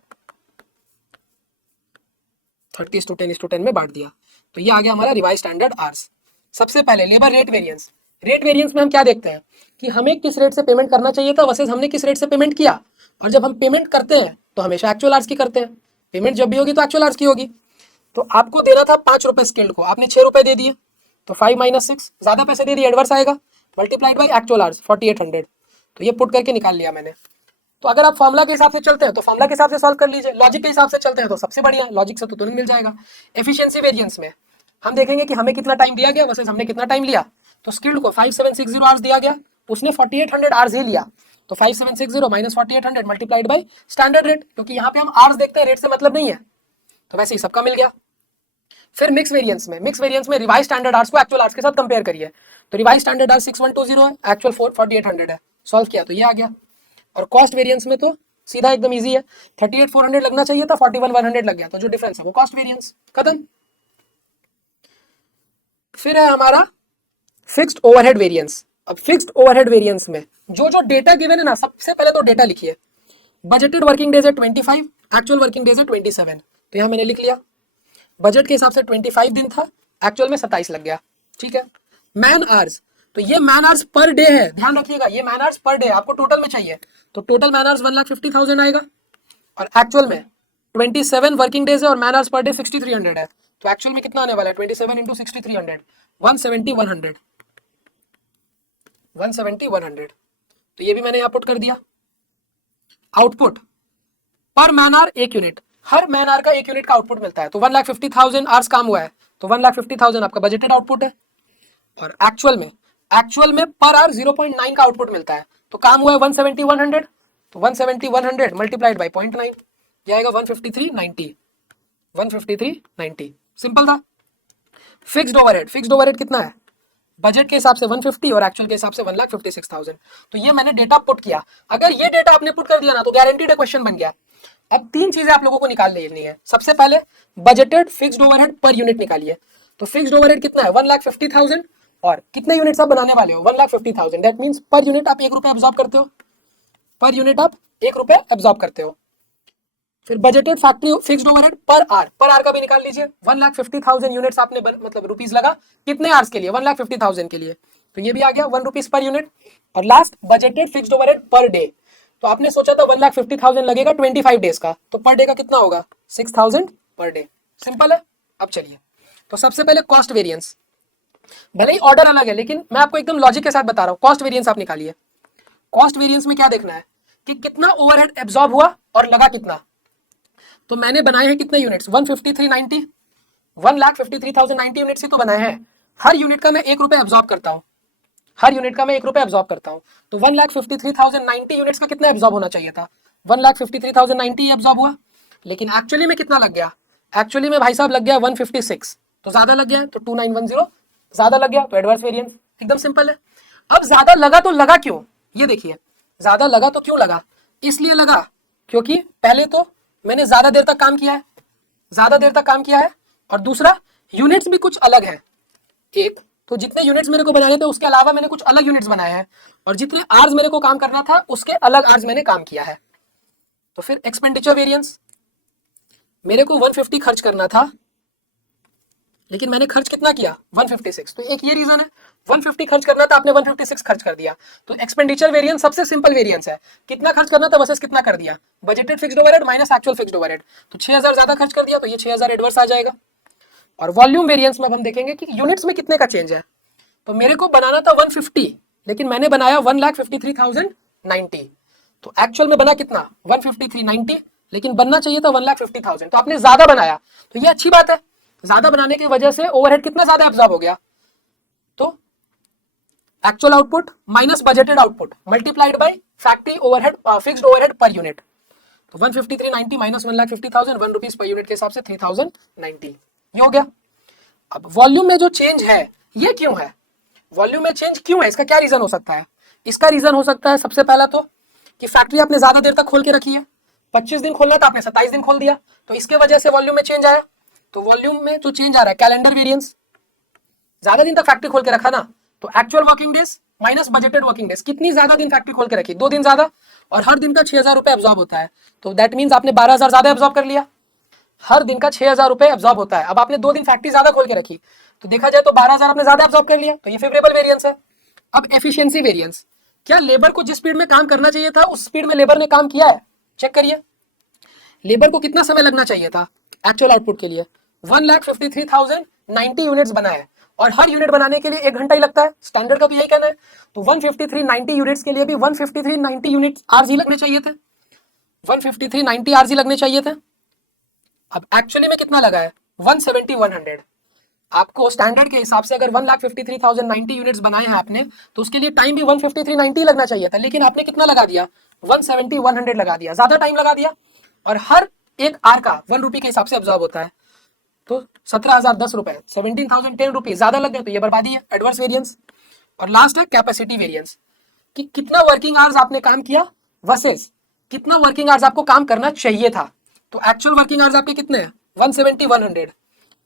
30:10:10 में बांट दिया, तो ये आ गया हमारा रिवाइज स्टैंडर्ड आवर्स। सबसे पहले labour rate variance, rate variance में हम क्या देखते हैं कि हमें किस रेट से पेमेंट करना चाहिए था वर्सेस हमने किस रेट से पेमेंट किया। और जब हम पेमेंट करते हैं तो हमेशा एक्चुअल आवर्स की करते हैं, पेमेंट जब भी होगी तो एक्चुअल आवर्स की होगी। तो आपको देना था 5 रुपए स्किल्ड को, आपने 6 रुपए दे दिए, तो 5 - 6 ज्यादा पैसे दे दिए, एडवर्स आएगा, मल्टीप्लाइड बाई एक्चुअल आवर्स 4800, तो ये पुट करके निकाल लिया मैंने। तो अगर आप फॉर्मुला के हिसाब से चलते हैं तो फॉर्मुला के हिसाब से सॉल्व कर लीजिए, लॉजिक के हिसाब से चलते हैं तो सबसे बढ़िया, लॉजिक से तो तुरंत मिल जाएगा। एफिशिएंसी वेरिएंस में हम देखेंगे कि हमें कितना टाइम दिया गया वर्सेस हमने कितना टाइम लिया। तो स्किल्ड को 5760 आवर्स दिया गया, उसने 4800 आवर्स ही लिया, तो 5760 minus 4800 multiplied by standard rate, क्योंकि यहाँ पे हम आवर्स देखते हैं, रेट से मतलब नहीं है, तो वैसे ही सबका मिल गया। फिर मिक्स वेरिएंस में, मिक्स वेरिएंस में रिवाइज स्टैंडर्ड आवर्स को एक्चुअल आवर्स के साथ कंपेयर करिए, तो रिवाइज स्टैंडर्ड आवर्स 6120 है, एक्चुअल 4800 है, सॉल्व किया तो ये आ गया। और कॉस्ट वेरिएंस में तो सीधा एकदम इजी है, 38,400 लगना चाहिए था, 41,100 लग गया, तो जो डिफरेंस है वो कॉस्ट वेरिएंस, खत्म। फिर है हमारा फिक्स्ड ओवरहेड वेरिएंस। अब फिक्स्ड ओवरहेड वेरिएंस में जो जो डेटा गिवन है ना, सबसे पहले तो डेटा लिखिए। बजटेड वर्किंग डेज है 25, एक्चुअल वर्किंग डेज है 27, तो यहां मैंने लिख लिया। बजट के हिसाब से 25 दिन था, एक्चुअल में 27 लग गया, ठीक है। मैन आवर्स, तो ये मैन आवर्स पर डे है, ध्यान रखिएगा, ये मैन आवर्स पर डे आपको टोटल में चाहिए, तो टोटल मैन आवर्स 1,50,000 आएगा, और एक्चुअल में 27 वर्किंग डेज है और मैन आवर्स पर डे 6,300 है, तो एक्चुअल में कितना आने वाला है? 27 इंटू 6,300, 170 100, तो ये भी मैंने यहाँ पुट कर दिया। Output per man hour 1 unit, हर मैन आवर का 1 यूनिट का आउटपुट मिलता है, तो 1,50,000 आवर्स काम हुआ है, तो 1,50,000 आपका बजटेड आउटपुट है। और एक्चुअल में पर आवर 0.9 का आउटपुट मिलता है, तो काम हुआ है 170 तो 170 मल्टीप्लाइड बाई 0.9, ये आएगा 153.90, सिंपल था। फिक्स्ड ओवरहेड कितना है? बजट के हिसाब से 150 और एक्चुअल के हिसाब से 1,56,000, तो ये मैंने डेटा पुट किया। अगर ये डेटा आपने पुट कर दिया ना तो गारंटीड क्वेश्चन बन गया। अब 3 चीजें आप लोगों को निकाल लेनी है। सबसे पहले budgeted fixed overhead per unit निकालिए, तो फिक्स्ड ओवरहेड कितना है? 1,50,000, और कितने यूनिट्स आप बनाने वाले हो? 1,50,000, दैट मींस पर यूनिट आप 1 रुपए एब्जॉर्ब करते हो, पर यूनिट आप 1 रुपए एब्जॉर्ब करते हो। फिर budgeted factory fixed overhead per hour का भी निकाल लीजिए। 1,50,000 यूनिट्स आपने मतलब रुपीस लगा कितने आवर्स के लिए? 1,50,000 के लिए, तो ये भी आ गया 1 रुपीस पर यूनिट। और last budgeted fixed overhead per day, तो आपने सोचा था 1,50,000 लगेगा 25 डेज का, तो पर डे का कितना होगा? 6,000 पर डे, सिंपल है। अब चलिए, तो सबसे पहले कॉस्ट वेरिएंस, भले ही ऑर्डर अलग है लेकिन मैं आपको एकदम लॉजिक के साथ बता रहा हूँ। कॉस्ट वेरिएंस आप निकालिए। कॉस्ट वेरिएंस में क्या देखना है कि कितना ओवरहेड एब्जॉर्ब हुआ और लगा कितना। तो मैंने बनाए हैं कितने यूनिट्स? 153,90, 1,53,090 यूनिट्स ही तो बनाए हैं। हर यूनिट का मैं 1 रुपए एब्जॉर्ब करता हूँ, हर यूनिट का मैं 1 रुपए एब्जॉर्ब करता हूँ, तो 1,53,090 यूनिट्स का कितना एब्जॉर्ब होना चाहिए था? 1,53,090 एब्जॉर्ब हुआ, लेकिन एक्चुअली में कितना लग गया? एक्चुअली में भाई साहब लग गया 156, तो ज्यादा लग गया, तो 2910 ज्यादा लग गया, तो एडवर्स वेरिएंस, एकदम सिंपल है। अब ज्यादा लगा तो लगा क्यों? ये देखिए, ज्यादा लगा तो क्यों लगा? इसलिए लगा क्योंकि पहले तो मैंने ज्यादा देर तक काम किया है, ज्यादा देर तक काम किया है, और दूसरा यूनिट्स भी कुछ अलग है। एक तो जितने यूनिट्स मेरे को बनाने थे उसके अलावा मैंने कुछ अलग यूनिट्स बनाए हैं, और जितने आवर्स मेरे को काम करना था उसके अलग आवर्स मैंने काम किया है। तो फिर एक्सपेंडिचर वेरिएंस, मेरे को 150 खर्च करना था, लेकिन मैंने खर्च कितना किया 156। तो एक ये रीजन है, 150 खर्च करना था आपने 156 खर्च कर दिया। तो एक्सपेंडिचर वेरिएंस सबसे सिंपल वेरिएंस है, कितना खर्च करना था वर्सेस कितना कर दिया, budgeted fixed overhead minus actual fixed overhead. तो 6000 ज्यादा खर्च कर दिया तो ये 6000 एडवर्स आ जाएगा। और वॉल्यूम वेरिएंस में हम देखेंगे कि यूनिट्स में कितने का चेंज है। तो मेरे को बनाना था 150 लेकिन मैंने बनाया 1,53,090। तो एक्चुअल में बना कितना 153,90 लेकिन बनना चाहिए था 1,50,000। तो आपने ज्यादा बनाया तो ये अच्छी बात है, ज्यादा बनाने की वजह से ओवरहेड कितना ज्यादा एब्जॉर्ब हो गया। तो actual output minus budgeted output multiplied by factory overhead fixed overhead per unit. तो 153,90 माइनस 1,50,000 1 रुपीज पर यूनिट के हिसाब से 3,090 ये हो गया। अब वॉल्यूम में जो चेंज है ये क्यों है, वॉल्यूम में चेंज क्यों है, इसका क्या रीजन हो सकता है। इसका रीजन हो सकता है सबसे पहला तो कि फैक्ट्री आपने ज्यादा देर तक खोल के रखी है, 25 दिन खोलना था आपने 27 दिन खोल दिया, तो इसके वजह से वॉल्यूम में चेंज आया। तो वॉल्यूम में जो चेंज आ रहा है कैलेंडर वेरिएंस, ज्यादा दिन तक फैक्ट्री खोल के रखा ना, तो actual working days minus budgeted working days, कितनी ज्यादा दिन फैक्ट्री खोल के रखी, 2 दिन ज्यादा, और हर दिन का 6,000 रुपए एब्जॉर्ब होता है। तो दैट मीन्स आपने 12,000 ज्यादा एब्जॉर्ब कर लिया, हर दिन का 6,000 रुपए एब्जॉर्ब होता है। अब आपने 2 दिन फैक्ट्री ज्यादा खोल के रखी तो देखा जाए तो 12,000 आपने ज्यादा एब्जॉर्ब कर लिया, तो ये फेवरेबल वेरिएंस है। अब एफिशिएंसी वेरिएंस, क्या लेबर को जिस स्पीड में काम करना चाहिए था उस स्पीड में लेबर ने काम किया है, चेक करिए। लेबर को कितना समय लगना चाहिए था एक्चुअल आउटपुट के लिए, 1,53,090 यूनिट्स बनाए और हर यूनिट बनाने के लिए 1 घंटा ही लगता है, स्टैंडर्ड का तो यही कहना है। तो 15390 यूनिट्स के लिए भी 15390 यूनिट आरजी लगने चाहिए थे, 15390 आरजी लगने चाहिए थे। अब एक्चुअली में कितना लगा है 170,100। आपको स्टैंडर्ड के हिसाब से अगर 1,53,090 यूनिट्स बनाए हैं आपने तो उसके लिए टाइम भी 15390 लगना चाहिए था, लेकिन आपने कितना लगा दिया 170,100 लगा दिया, ज्यादा टाइम लगा दिया। और हर एक आर का 1 रुपये के हिसाब से ऑब्जॉर्व होता है, तो 17,010 रुपए 17,010 रुपीज ज्यादा लग गए, तो ये बर्बादी है, एडवर्स वेरिएंस। और लास्ट है कैपेसिटी वेरिएंस, कि कितना वर्किंग आवर्स आपने काम किया वर्सेस कितना वर्किंग आवर्स आपको काम करना चाहिए था। तो एक्चुअल वर्किंग आवर्स आपके कितने हैं 170,100,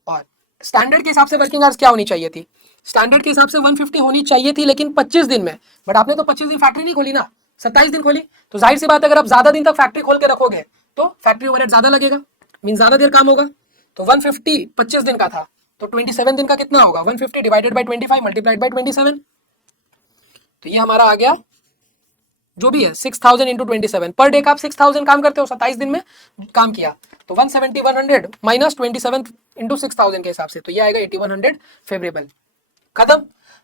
और स्टैंडर्ड के हिसाब से वर्किंग आवर्स क्या होनी चाहिए थी, स्टैंडर्ड के हिसाब से 150 होनी चाहिए थी लेकिन 25 दिन में, बट आपने तो 25 दिन फैक्ट्री नहीं खोली ना, 27 दिन खोली। तो जाहिर सी बात है अगर आप ज्यादा दिन तक फैक्ट्री खोल के रखोगे तो फैक्ट्री ओवरहेड ज्यादा लगेगा, मीन ज्यादा देर काम होगा। तो 150 25 दिन का था तो 27 दिन का कितना होगा 150 डिवाइडेड बाय 25 मल्टीप्लाइड बाय 27। तो ये हमारा आ गया जो भी है 6,000 इंटू 27, पर डे का आप 6,000 काम करते हो, 27 दिन में काम किया, तो 170,100 माइनस 27 इंटू 6,000 के हिसाब से, तो ये आएगा 8,100 फेवरेबल। खत्म।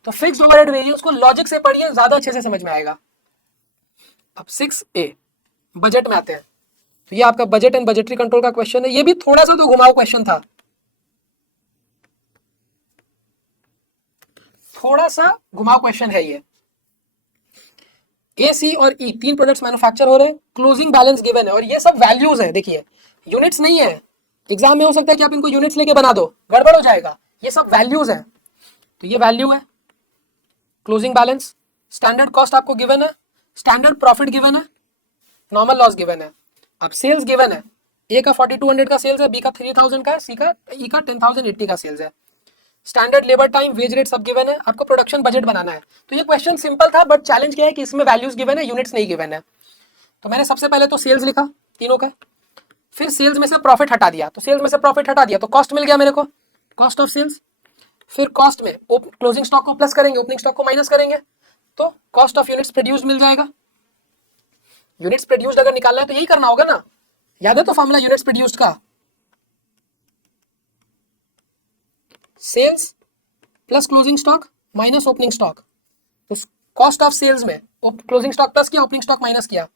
तो फिक्स्ड ओवरहेड वेरिएंस को लॉजिक से पढ़िए, ज्यादा अच्छे से समझ में आएगा। अब 6A बजट में आते हैं, तो ये आपका बजट एंड बजटरी कंट्रोल का क्वेश्चन है, ये भी थोड़ा सा तो घुमाऊ क्वेश्चन था, थोड़ा सा घुमाऊ क्वेश्चन है ये। ए, सी और ई 3 प्रोडक्ट्स मैन्युफैक्चर हो रहे हैं, क्लोजिंग बैलेंस गिवन है और ये सब वैल्यूज है, देखिए यूनिट्स नहीं है। एग्जाम में हो सकता है कि आप इनको यूनिट्स लेके बना दो, गड़बड़ हो जाएगा, ये सब वैल्यूज है। तो ये वैल्यू है, क्लोजिंग बैलेंस, स्टैंडर्ड कॉस्ट आपको गिवन है, स्टैंडर्ड प्रॉफिट गिवन है, नॉर्मल लॉस गिवन है। अब सेल्स गिवन है, ए का 4200 का सेल्स है, बी का 3000 का है, सी का ई का 10,080 का सेल्स है। Standard labour time wage rate सब गिवन है, आपको प्रोडक्शन बजट बनाना है। तो ये क्वेश्चन सिंपल था, बट चैलेंज क्या है कि इसमें वैल्यूज गिवन है, यूनिट्स नहीं गिवन है। तो मैंने सबसे पहले तो सेल्स लिखा तीनों का, फिर सेल्स में से प्रॉफिट हटा दिया, तो सेल्स में से प्रॉफिट हटा दिया तो कॉस्ट मिल गया मेरे को, कॉस्ट ऑफ सेल्स। फिर कॉस्ट में क्लोजिंग स्टॉक को प्लस करेंगे, ओपनिंग स्टॉक को माइनस करेंगे, तो कॉस्ट ऑफ यूनिट्स प्रोड्यूस्ड मिल जाएगा। यूनिट्स प्रोड्यूस्ड अगर निकालना है तो यही करना होगा ना, याद है तो फॉर्मूला यूनिट्स प्रोड्यूस्ड का, sales plus closing stock minus opening stock. तो कॉस्ट ऑफ सेल्स में क्लोजिंग स्टॉक प्लस किया, ओपनिंग स्टॉक माइनस किया,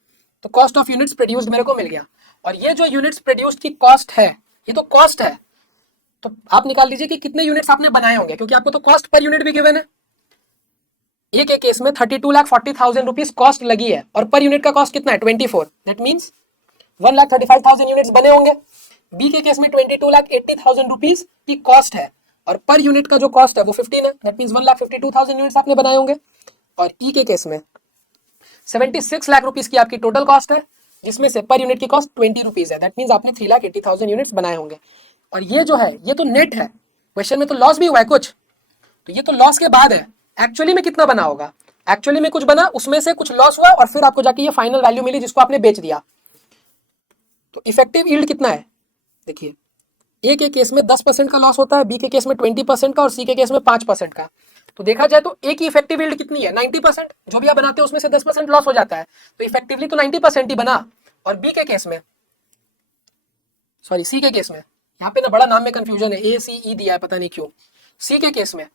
तो कॉस्ट ऑफ यूनिट्स प्रोड्यूस्ड मेरे को मिल गया। और ये जो यूनिट्स प्रोड्यूस्ड की कॉस्ट है, ये तो कॉस्ट है, तो आप निकाल लीजिए कि कितने यूनिट्स आपने बनाए होंगे, क्योंकि आपको तो कॉस्ट पर यूनिट भी गिवन है। एक एक केस में 32,40,000 रुपीज कॉस्ट लगी है और पर यूनिट का कॉस्ट कितना है 24, दैट मीन्स 1,35,000 यूनिट्स बने होंगे। बी के केस में 22,80,000 रुपीज की कॉस्ट है और पर यूनिट का जो कॉस्ट है वो 15 है, दैट मीन्स 1,52,000 यूनिट्स आपने बनाए होंगे। और ई के केस में 76 लाख रुपीज की आपकी टोटल कॉस्ट है, जिसमें से पर यूनिट की कॉस्ट 20 रुपीज है, दैट मीन्स आपने 3,80,000 यूनिट्स बनाए होंगे। और ये जो है ये तो नेट है, क्वेश्चन में तो लॉस भी हुआ है कुछ, तो ये तो लॉस के बाद है। एक्चुअली में कितना बना होगा, एक्चुअली में कुछ बना, उसमें से कुछ लॉस हुआ और फिर आपको जाके ये फाइनल वैल्यू मिली जिसको आपने बेच दिया। तो इफेक्टिव यील्ड कितना है, देखिए ए के केस में 10% का लॉस होता है, बी के केस में 20% का और सी के केस में 5% का। तो देखा जाए तो ए की इफेक्टिव यील्ड कितनी है 90%, जो भी आप बनाते हो उसमें से 10% लॉस हो जाता है, तो इफेक्टिवली तो 90% ही बना। और बी के केस में, सॉरी सी के केस में, यहाँ पे ना बड़ा नाम में कंफ्यूजन है, ए सी ई दिया है पता नहीं क्यों। सी के केस में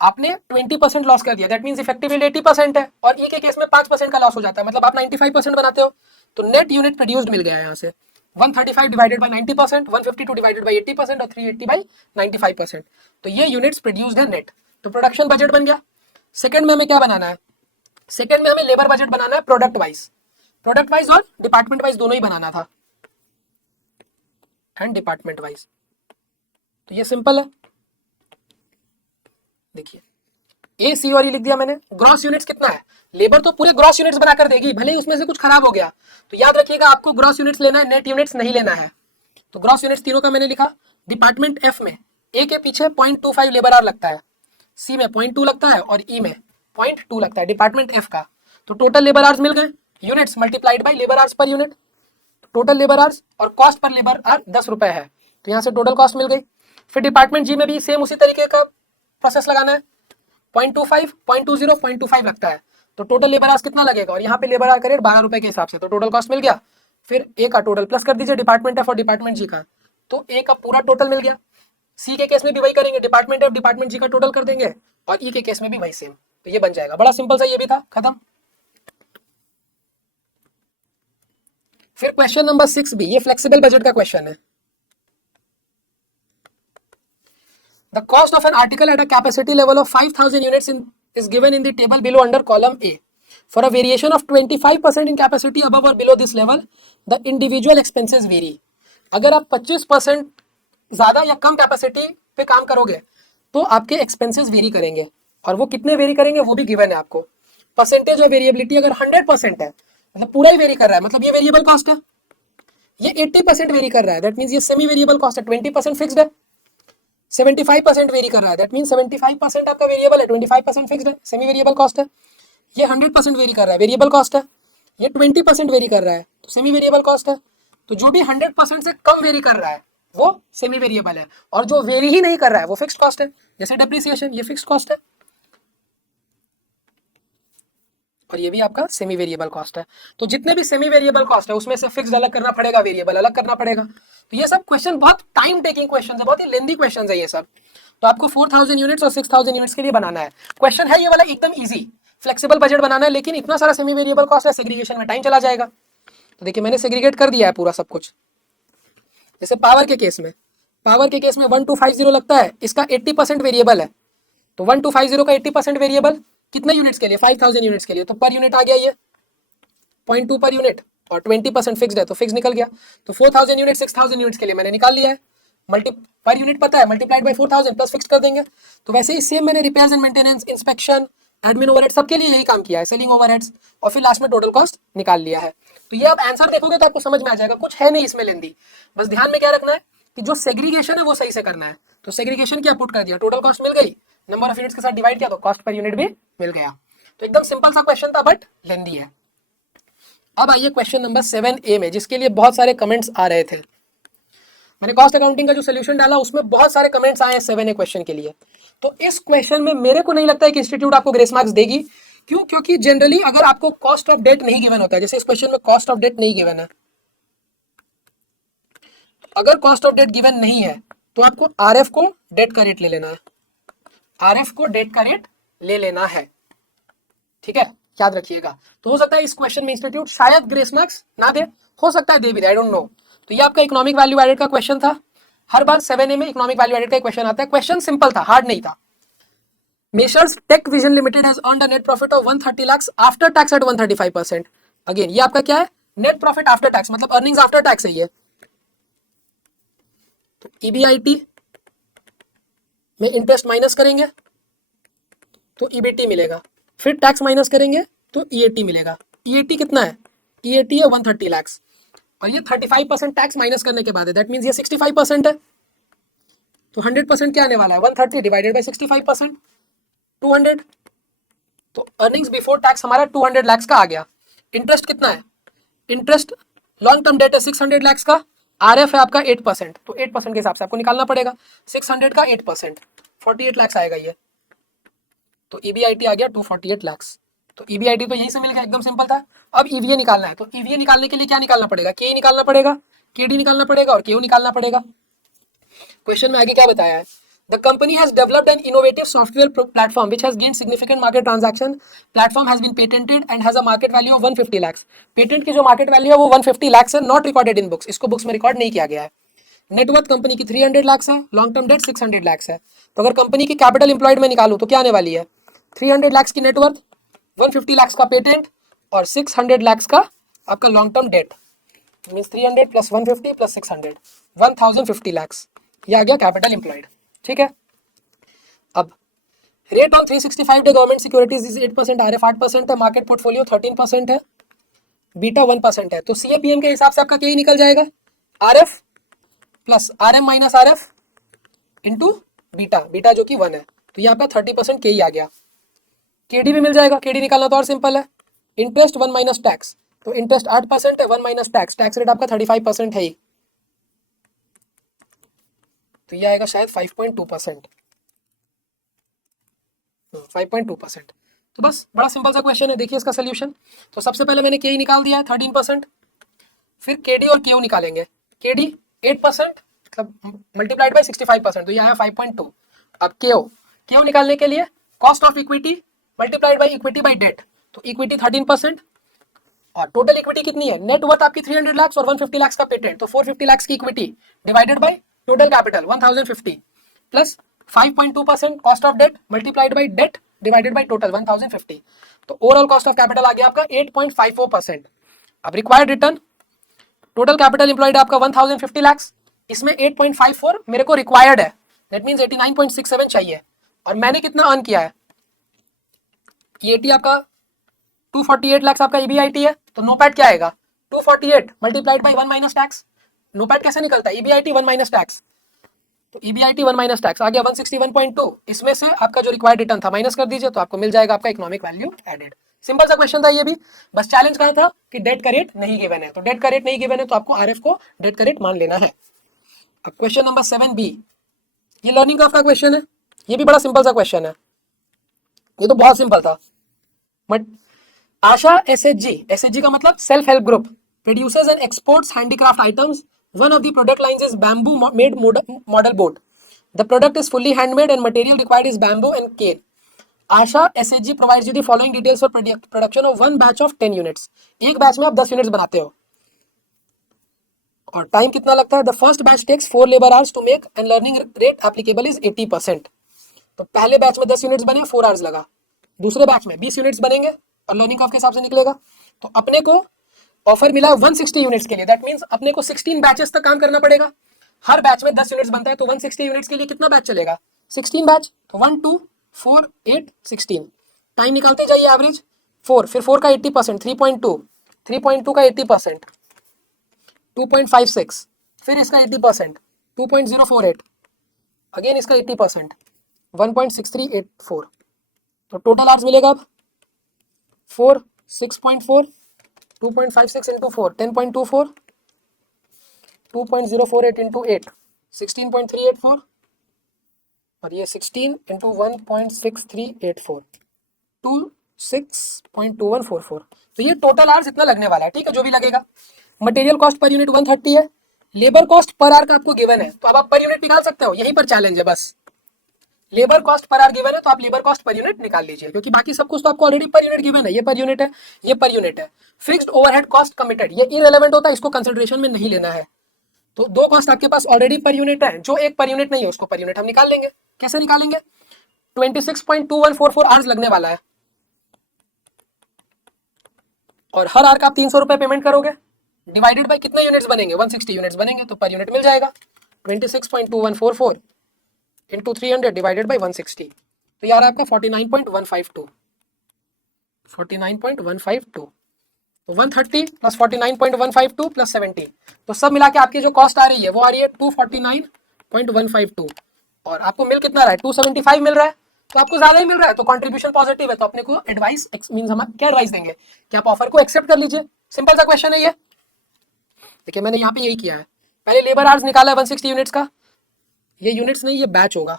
आपने 20% लॉस कर दिया, दैट मींस इफेक्टिव यील्ड 80% है, और ई के केस में 5% का लॉस हो जाता है, मतलब आप 95% बनाते हो, तो नेट यूनिट प्रोड्यूस्ड मिल गया है यहाँ से 135 डिवाइडेड बाय 90%, 152 डिवाइडेड बाय 80% और 380 बाय 95%, तो ये यूनिट्स प्रोड्यूस्ड है नेट। तो प्रोडक्शन बजट बन गया। सेकंड में हमें क्या बनाना है, सेकंड में हमें लेबर बजट बनाना है, प्रोडक्ट वाइज और डिपार्टमेंट वाइज दोनों ही बनाना था, एंड डिपार्टमेंट वाइज। तो ये सिंपल है, देखिए ए सी और ई लिख दिया मैंने। ग्रॉस यूनिट्स कितना है, लेबर तो पूरे ग्रॉस यूनिट्स बनाकर देगी, भले ही उसमें से कुछ खराब हो गया, तो याद रखिएगा आपको ग्रॉस यूनिट्स लेना है, नेट यूनिट्स नहीं लेना है। तो ग्रॉस यूनिट्स तीनों का मैंने लिखा। डिपार्टमेंट एफ में ए के पीछे 0.25 लेबर आवर लगता है, सी में 0.2 लगता है और ई में 0.2 लगता है डिपार्टमेंट एफ का। तो टोटल लेबर आवर्स मिल गए, units multiplied by labour hours per unit, total labour hours और कॉस्ट पर लेबर आवर 10 रुपए है, तो यहाँ से टोटल कॉस्ट मिल गई। फिर डिपार्टमेंट जी में भी सेम उसी तरीके का प्रोसेस लगाना है, 0.25 0.20 0.25 लगता है, तो टोटल लेबर आवर्स कितना लगेगा, और यहाँ पे लेबर आवर का रेट 12 रुपए के हिसाब से, तो टोटल कॉस्ट मिल गया। फिर ए का टोटल प्लस कर दीजिए डिपार्टमेंट एफ और डिपार्टमेंट जी का, तो ए का पूरा टोटल मिल गया। सी के केस में भी वही करेंगे, डिपार्टमेंट एफ डिपार्टमेंट जी का टोटल कर देंगे, और ई के केस में भी वही सेम, तो ये बन जाएगा। बड़ा सिंपल सा ये भी था, खत्म। फिर क्वेश्चन नंबर 6 भी, ये फ्लेक्सिबल बजट का क्वेश्चन है। The cost of an article at a capacity level of 5,000 units is given in the table below under column A. For a variation of 25% in capacity above or below this level, the individual expenses vary. अगर आप 25% ज़्यादा या कम capacity पे काम करोगे तो आपके expenses very करेंगे, और वो कितने वेरी करेंगे वो भी गिवन है आपको। परसेंटेज ऑफ वेरिएबिलिटी अगर 100% है, मतलब पूरा ही वेरी कर रहा है, मतलब ये वेरिएबल कॉस्ट है, ये 80% वेरी कर रहा है, दैट मीन्स ये सेमी वेरिएबल कॉस्ट है, 20% फिक्स्ड है। 75% वेरी कर रहा है, दैट मीन 75% आपका वेरिएबल है, 25% फिक्स्ड है, सेमी वेरिएबल कॉस्ट है। ये 100% वेरी कर रहा है, वेरिएबल कॉस्ट है। ये 20% वेरी कर रहा है, तो सेमी वेरिएबल कॉस्ट है। तो जो भी 100% से कम वेरी कर रहा है वो सेमी वेरिएबल है, और जो वेरी ही नहीं कर रहा है वो फिक्स्ड कॉस्ट है, जैसे डेप्रिसिएशन, ये फिक्स्ड कॉस्ट है, और ये भी आपका सेमी वेरिएबल कॉस्ट है। तो जितने भी सेमी वेरिएबल कॉस्ट है उसमें से फिक्स्ड अलग करना पड़ेगा, वेरिएबल अलग करना पड़ेगा। तो ये सब क्वेश्चन बहुत टाइम टेकिंग क्वेश्चन है, बहुत ही लेंदी क्वेश्चन है ये सब। तो आपको 4,000 यूनिट्स और 6,000 यूनिट्स के लिए बनाना है। क्वेश्चन है ये वाला एकदम ईजी, फ्लेक्सिबल बजट बनाना है, लेकिन इतना सारा सेमी वेरिएबल कॉस्ट है, सेग्रीगेशन में टाइम चला जाएगा। तो देखिए मैंने सेग्रीगेट कर दिया है पूरा सब कुछ। जैसे पावर के केस में, 1250 लगता है, इसका 80% वेरिएबल है, तो 1250 का 80% वेरिएबल कितने यूनिट्स के लिए, 5,000 यूनिट्स के लिए, तो पर यूनिट आ गया ये 0.2 पर यूनिट, और 20% फिक्स्ड है तो फिक्स निकल गया। तो 4,000 यूनिट 6,000 यूनिट्स के लिए मैंने निकाल लिया है, मल्टी पर यूनिट पता है, मल्टीप्लाइड बाय 4,000 प्लस फिक्स कर देंगे। तो वैसे ही सेम मैंने repairs and maintenance, inspection, admin overhead सबके लिए यही काम किया है, सेलिंग ओवरहेड्स, और फिर लास्ट में टोटल कॉस्ट निकाल लिया है। तो ये आप आंसर देखोगे तो आपको समझ में आ जाएगा, कुछ है नहीं इसमें लेंदी। बस ध्यान में क्या रखना है कि जो सेग्रीगेशन है वो सही से करना है। तो सेग्रीगेशन क्या पुट कर दिया, टोटल कॉस्ट मिल गई, नंबर ऑफ यूनिट्स के साथ डिवाइड किया तो कॉस्ट पर यूनिट भी मिल गया। तो एकदम सिंपल सा क्वेश्चन था बट लेंदी है। अब आइए क्वेश्चन नंबर 7A में, जिसके लिए बहुत सारे कमेंट्स आ रहे थे। मैंने कॉस्ट अकाउंटिंग का जो सोल्यूशन डाला उसमें बहुत सारे कमेंट्स आए हैं 7A क्वेश्चन के लिए। तो इस क्वेश्चन में मेरे को नहीं लगता है कि इंस्टीट्यूट आपको ग्रेस मार्क्स देगी। क्यों? क्योंकि जनरली अगर आपको कॉस्ट ऑफ डेट नहीं गिवन होता है, जैसे इस क्वेश्चन में कॉस्ट ऑफ डेट नहीं गिवन है, अगर कॉस्ट ऑफ डेट गिवन नहीं है तो आपको आरएफ को डेट का रेट ले लेना है, आरएफ को डेट का रेट ले लेना है, ठीक है, याद रखिएगा। तो हो सकता है इस क्वेश्चन में इंस्टीट्यूट शायद ग्रेस मार्क्स ना दे, हो सकता है दे भी दे, आई डोंट नो। तो ये आपका इकोनॉमिक वैल्यू एडेड का क्वेश्चन था। हर बार 7A में इकोनॉमिक वैल्यू एडेड का क्वेश्चन आता है। क्वेश्चन सिंपल था, हार्ड नहीं था। Messrs tech vision limited has earned a net profit of 130 lakh after tax at 135%। Again ये आपका क्या है, नेट प्रॉफिट आफ्टर टैक्स, मतलब अर्निंग्स आफ्टर टैक्स है ये। तो ईबीआईटी में इंटरेस्ट माइनस करेंगे तो ईबीटी मिलेगा, फिर टैक्स माइनस करेंगे तो ईएटी मिलेगा। ईएटी कितना है, ईएटी है 130 लाख, और ये 35% टैक्स माइनस करने के बाद है, दैट मींस ये 65% है। तो 100% क्या आने वाला है, 130 डिवाइडेड बाय 65%, 200। तो अर्निंग्स बिफोर टैक्स हमारा 200 लाख का आ गया। इंटरेस्ट कितना है, इंटरेस्ट लॉन्ग टर्म डेट है 600 लाख का, आरएफ है आपका 8%, तो 8% के हिसाब से आपको निकालना पड़ेगा। 600 का 8%, 48 लाख आएगा ये। तो ईबीआईटी आ गया 248 लाख। तो ईबीआईटी तो यहीं से मिल गया, एकदम सिंपल था। अब ईवीए निकालना है, तो ईवीए निकालने के लिए क्या निकालना पड़ेगा? के निकालना पड़ेगा, केडी निकालना पड़ेगा और केयू निकालना पड़ेगा। क्वेश्चन में आगे क्या बताया है? The company has developed an innovative software platform which has gained significant market transaction. Platform has been patented and has a market value of 150 lakhs. Patent की जो मार्केट वैल्यू है वो 150 लाख है, नॉट रिकॉर्डेड इन बुक्स, इसको books में record नहीं किया गया है। नेटवर्थ कंपनी की 300 लाख है, लॉन्ग टर्म डेट 600 लाख है। तो अगर कंपनी की कैपिटल एम्प्लॉयड में निकालूं तो क्या आने वाली है? 300 लाख की नेटवर्थ, 150 लाख का पेटेंट और 600 लाख का आपका long term debt, means 300 plus 150 plus 600, 1050 lakh. ये आ गया कैपिटल एम्प्लॉयड। ठीक है, अब rate on 365 day government securities is 8%, RF 8% है, मार्केट पोर्टफोलियो 13% है, बीटा 1% है। तो सीएपीएम के हिसाब से आपका क्या ही निकल जाएगा? RF plus RM minus RF into beta, beta जो कि 1 है, तो यहाँ पे 30% के ही आ गया। केडी भी मिल जाएगा, केडी निकालना तो और सिंपल है, इंटरेस्ट 1 माइनस टैक्स, तो इंटरेस्ट 8% है, 1 माइनस टैक्स, टैक्स रेट आपका 35% है ही, तो ये आएगा शायद 5.2%, 5.2%। तो बस बड़ा सिंपल सा क्वेश्चन है, देखिए इसका सोल्यूशन। तो सबसे पहले मैंने के निकाल दिया है 13%, फिर केडी और केयू निकालेंगे। केडी 8% मतलब मल्टीप्लाइड बाय 65%, तो ये आया 5.2। अब केयू निकालने के लिए cost of equity multiplied by equity by debt, तो इक्विटी 13% और टोटल इक्विटी कितनी है? नेट वर्थ आपकी 300 लाख और 150 लाख का पेटेंट, तो 450 लाख की equity divided by total capital 1050 plus 5.2% cost of debt multiplied by debt divided by total 1050, तो ओवरऑल कॉस्ट ऑफ कैपिटल आ गया आपका 8.54%। अब required return, total capital employed आपका 1050 लाख, इसमें 8.54 मेरे को रिक्वायर्ड है, दैट मींस 89.67 चाहिए, और मैंने कितना अर्न किया है? ईएटी आपका 248 लाख आपका ईबीआईटी है, तो नोपैट क्या आएगा? 248 multiplied by 1 minus tax. NOPAT कैसे निकलता है? ईबीआईटी 1 माइनस टैक्स, तो ईबीआईटी 1 माइनस टैक्स आ गया 161.2, इसमें से आपका जो रिक्वायर्ड रिटर्न था माइनस कर दीजिए, तो आपको मिल जाएगा आपका इकोनॉमिक वैल्यू एडेड। सिंपल सा क्वेश्चन था ये भी, बस चैलेंज कहा था कि डेट का रेट नहीं गिवन है, तो डेट का रेट नहीं गिवन है तो आपको आरएफ को डेट का रेट मान लेना है। अब क्वेश्चन नंबर 7B, ये लर्निंग ग्राफ का क्वेश्चन है, ये भी बड़ा सिंपल सा क्वेश्चन है, ये तो बहुत सिंपल था। बट आशा एसएचजी का मतलब self help group produces and exports handicraft items, one of the product lines is bamboo made model boat, the product is fully handmade and material required is bamboo and cane. Asha SHG provides you the following details for production of one batch of 10 units, एक batch में आप 10 units बनाते हो और time कितना लगता है? The first batch takes 4 labour hours to make and learning rate applicable is 80%। तो पहले बैच में 10 यूनिट्स बने, 4 आवर्स लगा, दूसरे बैच में 20 यूनिट्स बनेंगे और लर्निंग कर्व के हिसाब से निकलेगा। तो अपने को ऑफर मिला 160 यूनिट्स के लिए, दैट मींस अपने को 16 बैचेस तक काम करना पड़ेगा। हर बैच में 10 यूनिट्स बनता है, तो 160 यूनिट्स के लिए कितना बैच चलेगा? 16 बैच, तो 1 2 4 8 16, टाइम निकालते जाइए एवरेज 4, फिर 4 का 80%, 3.2, 3.2 का 80%, 2.56, फिर इसका 80%, 2.048, अगेन इसका 80%, 1.6384, तो टोटल आवर्स मिलेगा अब 4 6.4, 2.56 इंटू 4 10.24, 2.048 इंटू 8 16.384 और ये 16 इंटू 1.6384 26.2144, तो ये टोटल आवर्स इतना लगने वाला है। ठीक है, जो भी लगेगा। मटेरियल कॉस्ट पर यूनिट 130 है, लेबर कॉस्ट पर आवर का आपको गिवन है, तो अब आप पर यूनिट निकाल सकते हो, यहीं पर चैलेंज है बस। Labour cost per hour given है तो आप लेबर कॉस्ट पर यूनिट निकाल लीजिए, क्योंकि बाकी सब कुछ तो आपको ऑलरेडी पर यूनिट गिवन है, ये पर यूनिट है, ये पर यूनिट है। फिक्स्ड ओवरहेड कॉस्ट कमिटेड, ये इररिलेवेंट होता है, इसको कंसिडरेशन में नहीं लेना है। तो दो कॉस्ट आपके पास ऑलरेडी पर यूनिट है, जो एक पर यूनिट नहीं है उसको पर यूनिट हम निकाल लेंगे। कैसे निकालेंगे? 26.2144 आवर्स लगने वाला है और हर आवर का आप 300 रुपए पेमेंट करोगे, डिवाइडेड बाय कितने यूनिट्स बनेंगे? 160 यूनिट्स बनेंगे, तो पर यूनिट मिल जाएगा 26.2144 इंटू 300 डिवाइडेड बाई 160, तो यार आपका 49.152, 49.152, तो 130 प्लस 49.152 प्लस 70, तो सब मिला के आपकी जो कॉस्ट आ रही है वो आ रही है 249.152 और आपको मिल कितना रहा है? 275 मिल रहा है, तो आपको ज्यादा ही मिल रहा है, तो कंट्रीब्यूशन पॉजिटिव है, तो अपने को एडवाइस मींस हम क्या एडवाइस देंगे कि आप ऑफर को एक्सेप्ट कर लीजिए। सिंपल सा क्वेश्चन है ये। देखिए मैंने यहाँ पे यही किया है, पहले लेबर आवर्स निकाला 160 यूनिट्स का, ये यूनिट्स नहीं ये बैच होगा,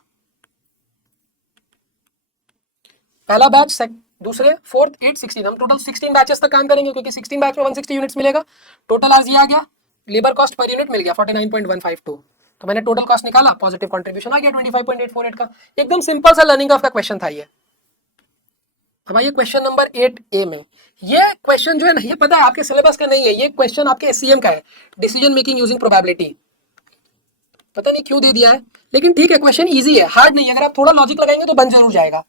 पहला बैच, दूसरे, फोर्थ, 8, 16, हम टोटल 16 बैचेस तक काम करेंगे क्योंकि 16 बैच में 160 यूनिट्स मिलेगा। टोटल आज ये आ गया, लेबर कॉस्ट पर यूनिट मिल गया 49.152, तो मैंने टोटल कॉस्ट निकाला, पॉजिटिव कंट्रीब्यूशन आ गया 25.848 का। एकदम सिंपल सा लर्निंग ऑफ का क्वेश्चन था ये। अब आइए क्वेश्चन नंबर 8A में, ये क्वेश्चन जो है ना ये पता है आपके सिलेबस का नहीं है, ये क्वेश्चन आपके एससीएम का है, डिसीजन मेकिंग यूजिंग प्रोबेबिलिटी, पता नहीं क्यों दे दिया है, लेकिन ठीक है क्वेश्चन इजी है, हार्ड नहीं है, अगर आप थोड़ा लॉजिक लगाएंगे तो बन जरूर जाएगा।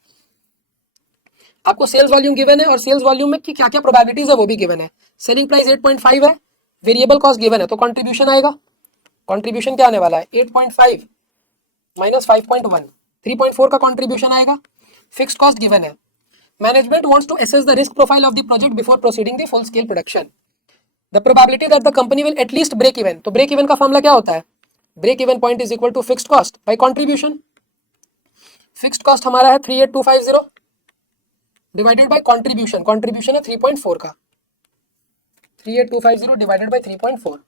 आपको सेल्स वॉल्यूम गिवन है और सेल्स वॉल्यूम में क्या क्या प्रोबेबिलिटीज है वो भी गिवन है। सेलिंग प्राइस 8.5 है, वेरिएबल कॉस्ट गिवन है, तो कंट्रीब्यूशन आएगा, कंट्रीब्यूशन क्या आने वाला है 8.5 माइनस 5.1, 3.4 का कंट्रीब्यूशन आएगा। फिक्स्ड कॉस्ट गिवन है। Management wants to assess the risk profile of the project before proceeding the full scale production. The probability that the company will at least break even, तो break even का formula क्या होता है, break even point is equal to fixed cost by contribution. Fixed cost हमारा है 38250 divided by contribution, contribution है 3.4 का, 38250 divided by 3.4,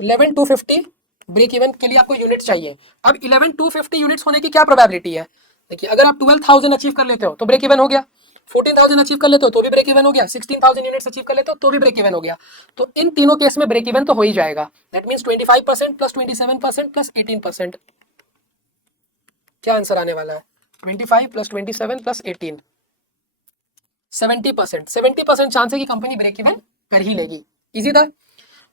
11250 break even के लिए आपको यूनिट चाहिए। अब 11250 यूनिट्स होने की क्या प्रोबेबिलिटी है, देखिए अगर आप 12000 अचीव कर लेते हो तो ब्रेक इवन हो गया, 14000 अचीव कर लेते हो तो भी ब्रेक इवन हो गया, 16000 यूनिट्स अचीव कर लेते हो तो भी ब्रेक इवन हो गया, तो इन तीनों केस में ब्रेक इवन तो हो ही जाएगा। दैट मींस 25% प्लस 27% प्लस 18%, क्या आंसर आने वाला है 25 प्लस 27 प्लस 18, 70%, 70% चांस है कि कंपनी ब्रेक इवन कर ही लेगी, इजी था।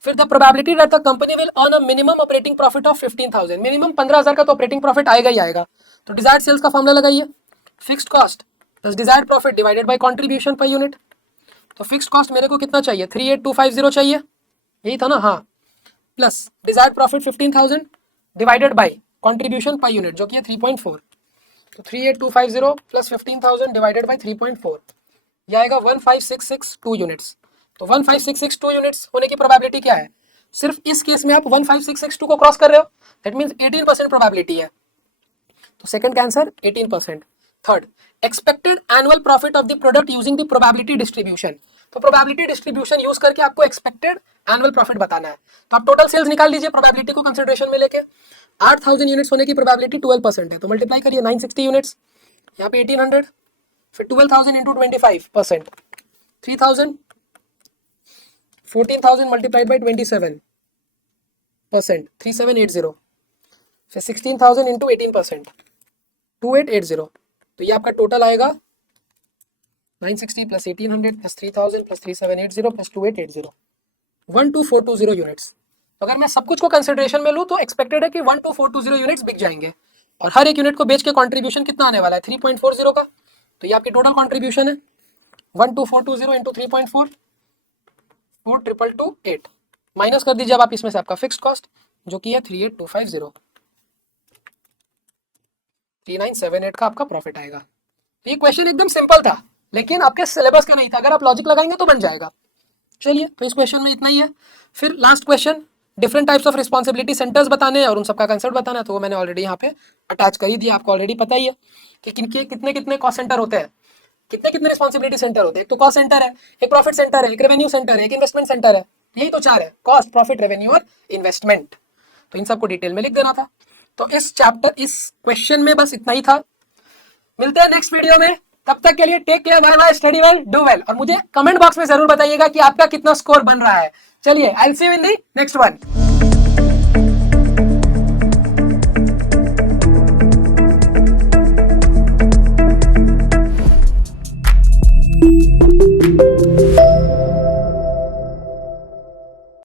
फिर the probability that the company will earn a minimum operating profit of 15000, minimum 15000 का तो ऑपरेटिंग प्रॉफिट आएगा ही आएगा, तो डिजायर्ड सेल्स का फॉर्मूला लगाइए, fixed cost plus desired profit divided by contribution per unit. तो फिक्स्ड कॉस्ट मेरे को कितना चाहिए 38250 चाहिए, यही था ना, हाँ, plus desired profit 15000 divided by contribution per unit जो कि है 3.4, तो 38250 प्लस 15000 डिवाइडेड बाय 3.4, यह आएगा 15662 यूनिट्स। तो 15662 यूनिट्स होने की प्रोबेबिलिटी क्या है, सिर्फ इस केस में आप 15662 को क्रॉस कर रहे हो, दैट मींस 18% प्रोबेबिलिटी है, तो सेकंड का answer 18%। Third, expected annual profit of the product using the probability distribution, तो प्रोबेबिलिटी डिस्ट्रीब्यूशन यूज करके आपको एक्सपेक्टेड एनुअल प्रॉफिट बताना है, तो आप टोटल सेल्स निकाल लीजिए प्रोबेबिलिटी को कंसिडरेशन में लेके, 8000 यूनिट्स होने की प्रोबेबिलिटी 12% है, तो मल्टीप्लाई करिए 960 यूनिट्स, यहाँ पे 1800, फिर 12000 इंटू 25%, 3000, 14000 मल्टीप्लाइड बाई 27%, 3780, फिर 16000 इंटू 18%, 2880, तो ये आपका टोटल आएगा 960 plus 1800 plus 3000 plus 3780 plus 2880, 12420 units. तो अगर मैं सब कुछ को कंसिडरेशन में लूँ तो एक्सपेक्टेड है कि 12420 यूनिट्स बिक जाएंगे, और हर एक यूनिट को बेच के कंट्रीब्यूशन कितना आने वाला है 3.40 का, तो ये आपकी टोटल कंट्रीब्यूशन है 12420 इंटू 3.4, 4228, माइनस कर दीजिए अब आप इसमें से आपका फिक्स्ड कॉस्ट जो कि है 38250, 3978 का आपका प्रॉफिट आएगा। तो ये क्वेश्चन एकदम सिंपल था लेकिन आपके सिलेबस का नहीं था, अगर आप लॉजिक लगाएंगे तो बन जाएगा। चलिए तो इस क्वेश्चन में इतना ही है। फिर last question, different types of responsibility centres बताने हैं और उन सबका कंसेप्ट बताना है, तो वो मैंने ऑलरेडी यहाँ पे अटैच कर ही दिया, आपको ऑलरेडी पता ही है कि किनके कितने कितने कॉस्ट सेंटर होते हैं, कितने कितने रिस्पॉन्सिबिलिटी सेंटर होते हैं। एक तो कॉस्ट सेंटर है, एक प्रॉफिट सेंटर है, एक रेवेन्यू सेंटर है, एक इन्वेस्टमेंट सेंटर है, यही तो चार है, कॉस्ट, प्रॉफिट, रेवेन्यू और इन्वेस्टमेंट। तो इन सबको डिटेल में लिख देना था। तो इस चैप्टर, इस क्वेश्चन में बस इतना ही था। मिलते हैं नेक्स्ट वीडियो में, तब तक के लिए take care, bye bye, study well, do well, और मुझे कमेंट बॉक्स में जरूर बताइएगा कि आपका कितना स्कोर बन रहा है। चलिए, I will see you in the next one.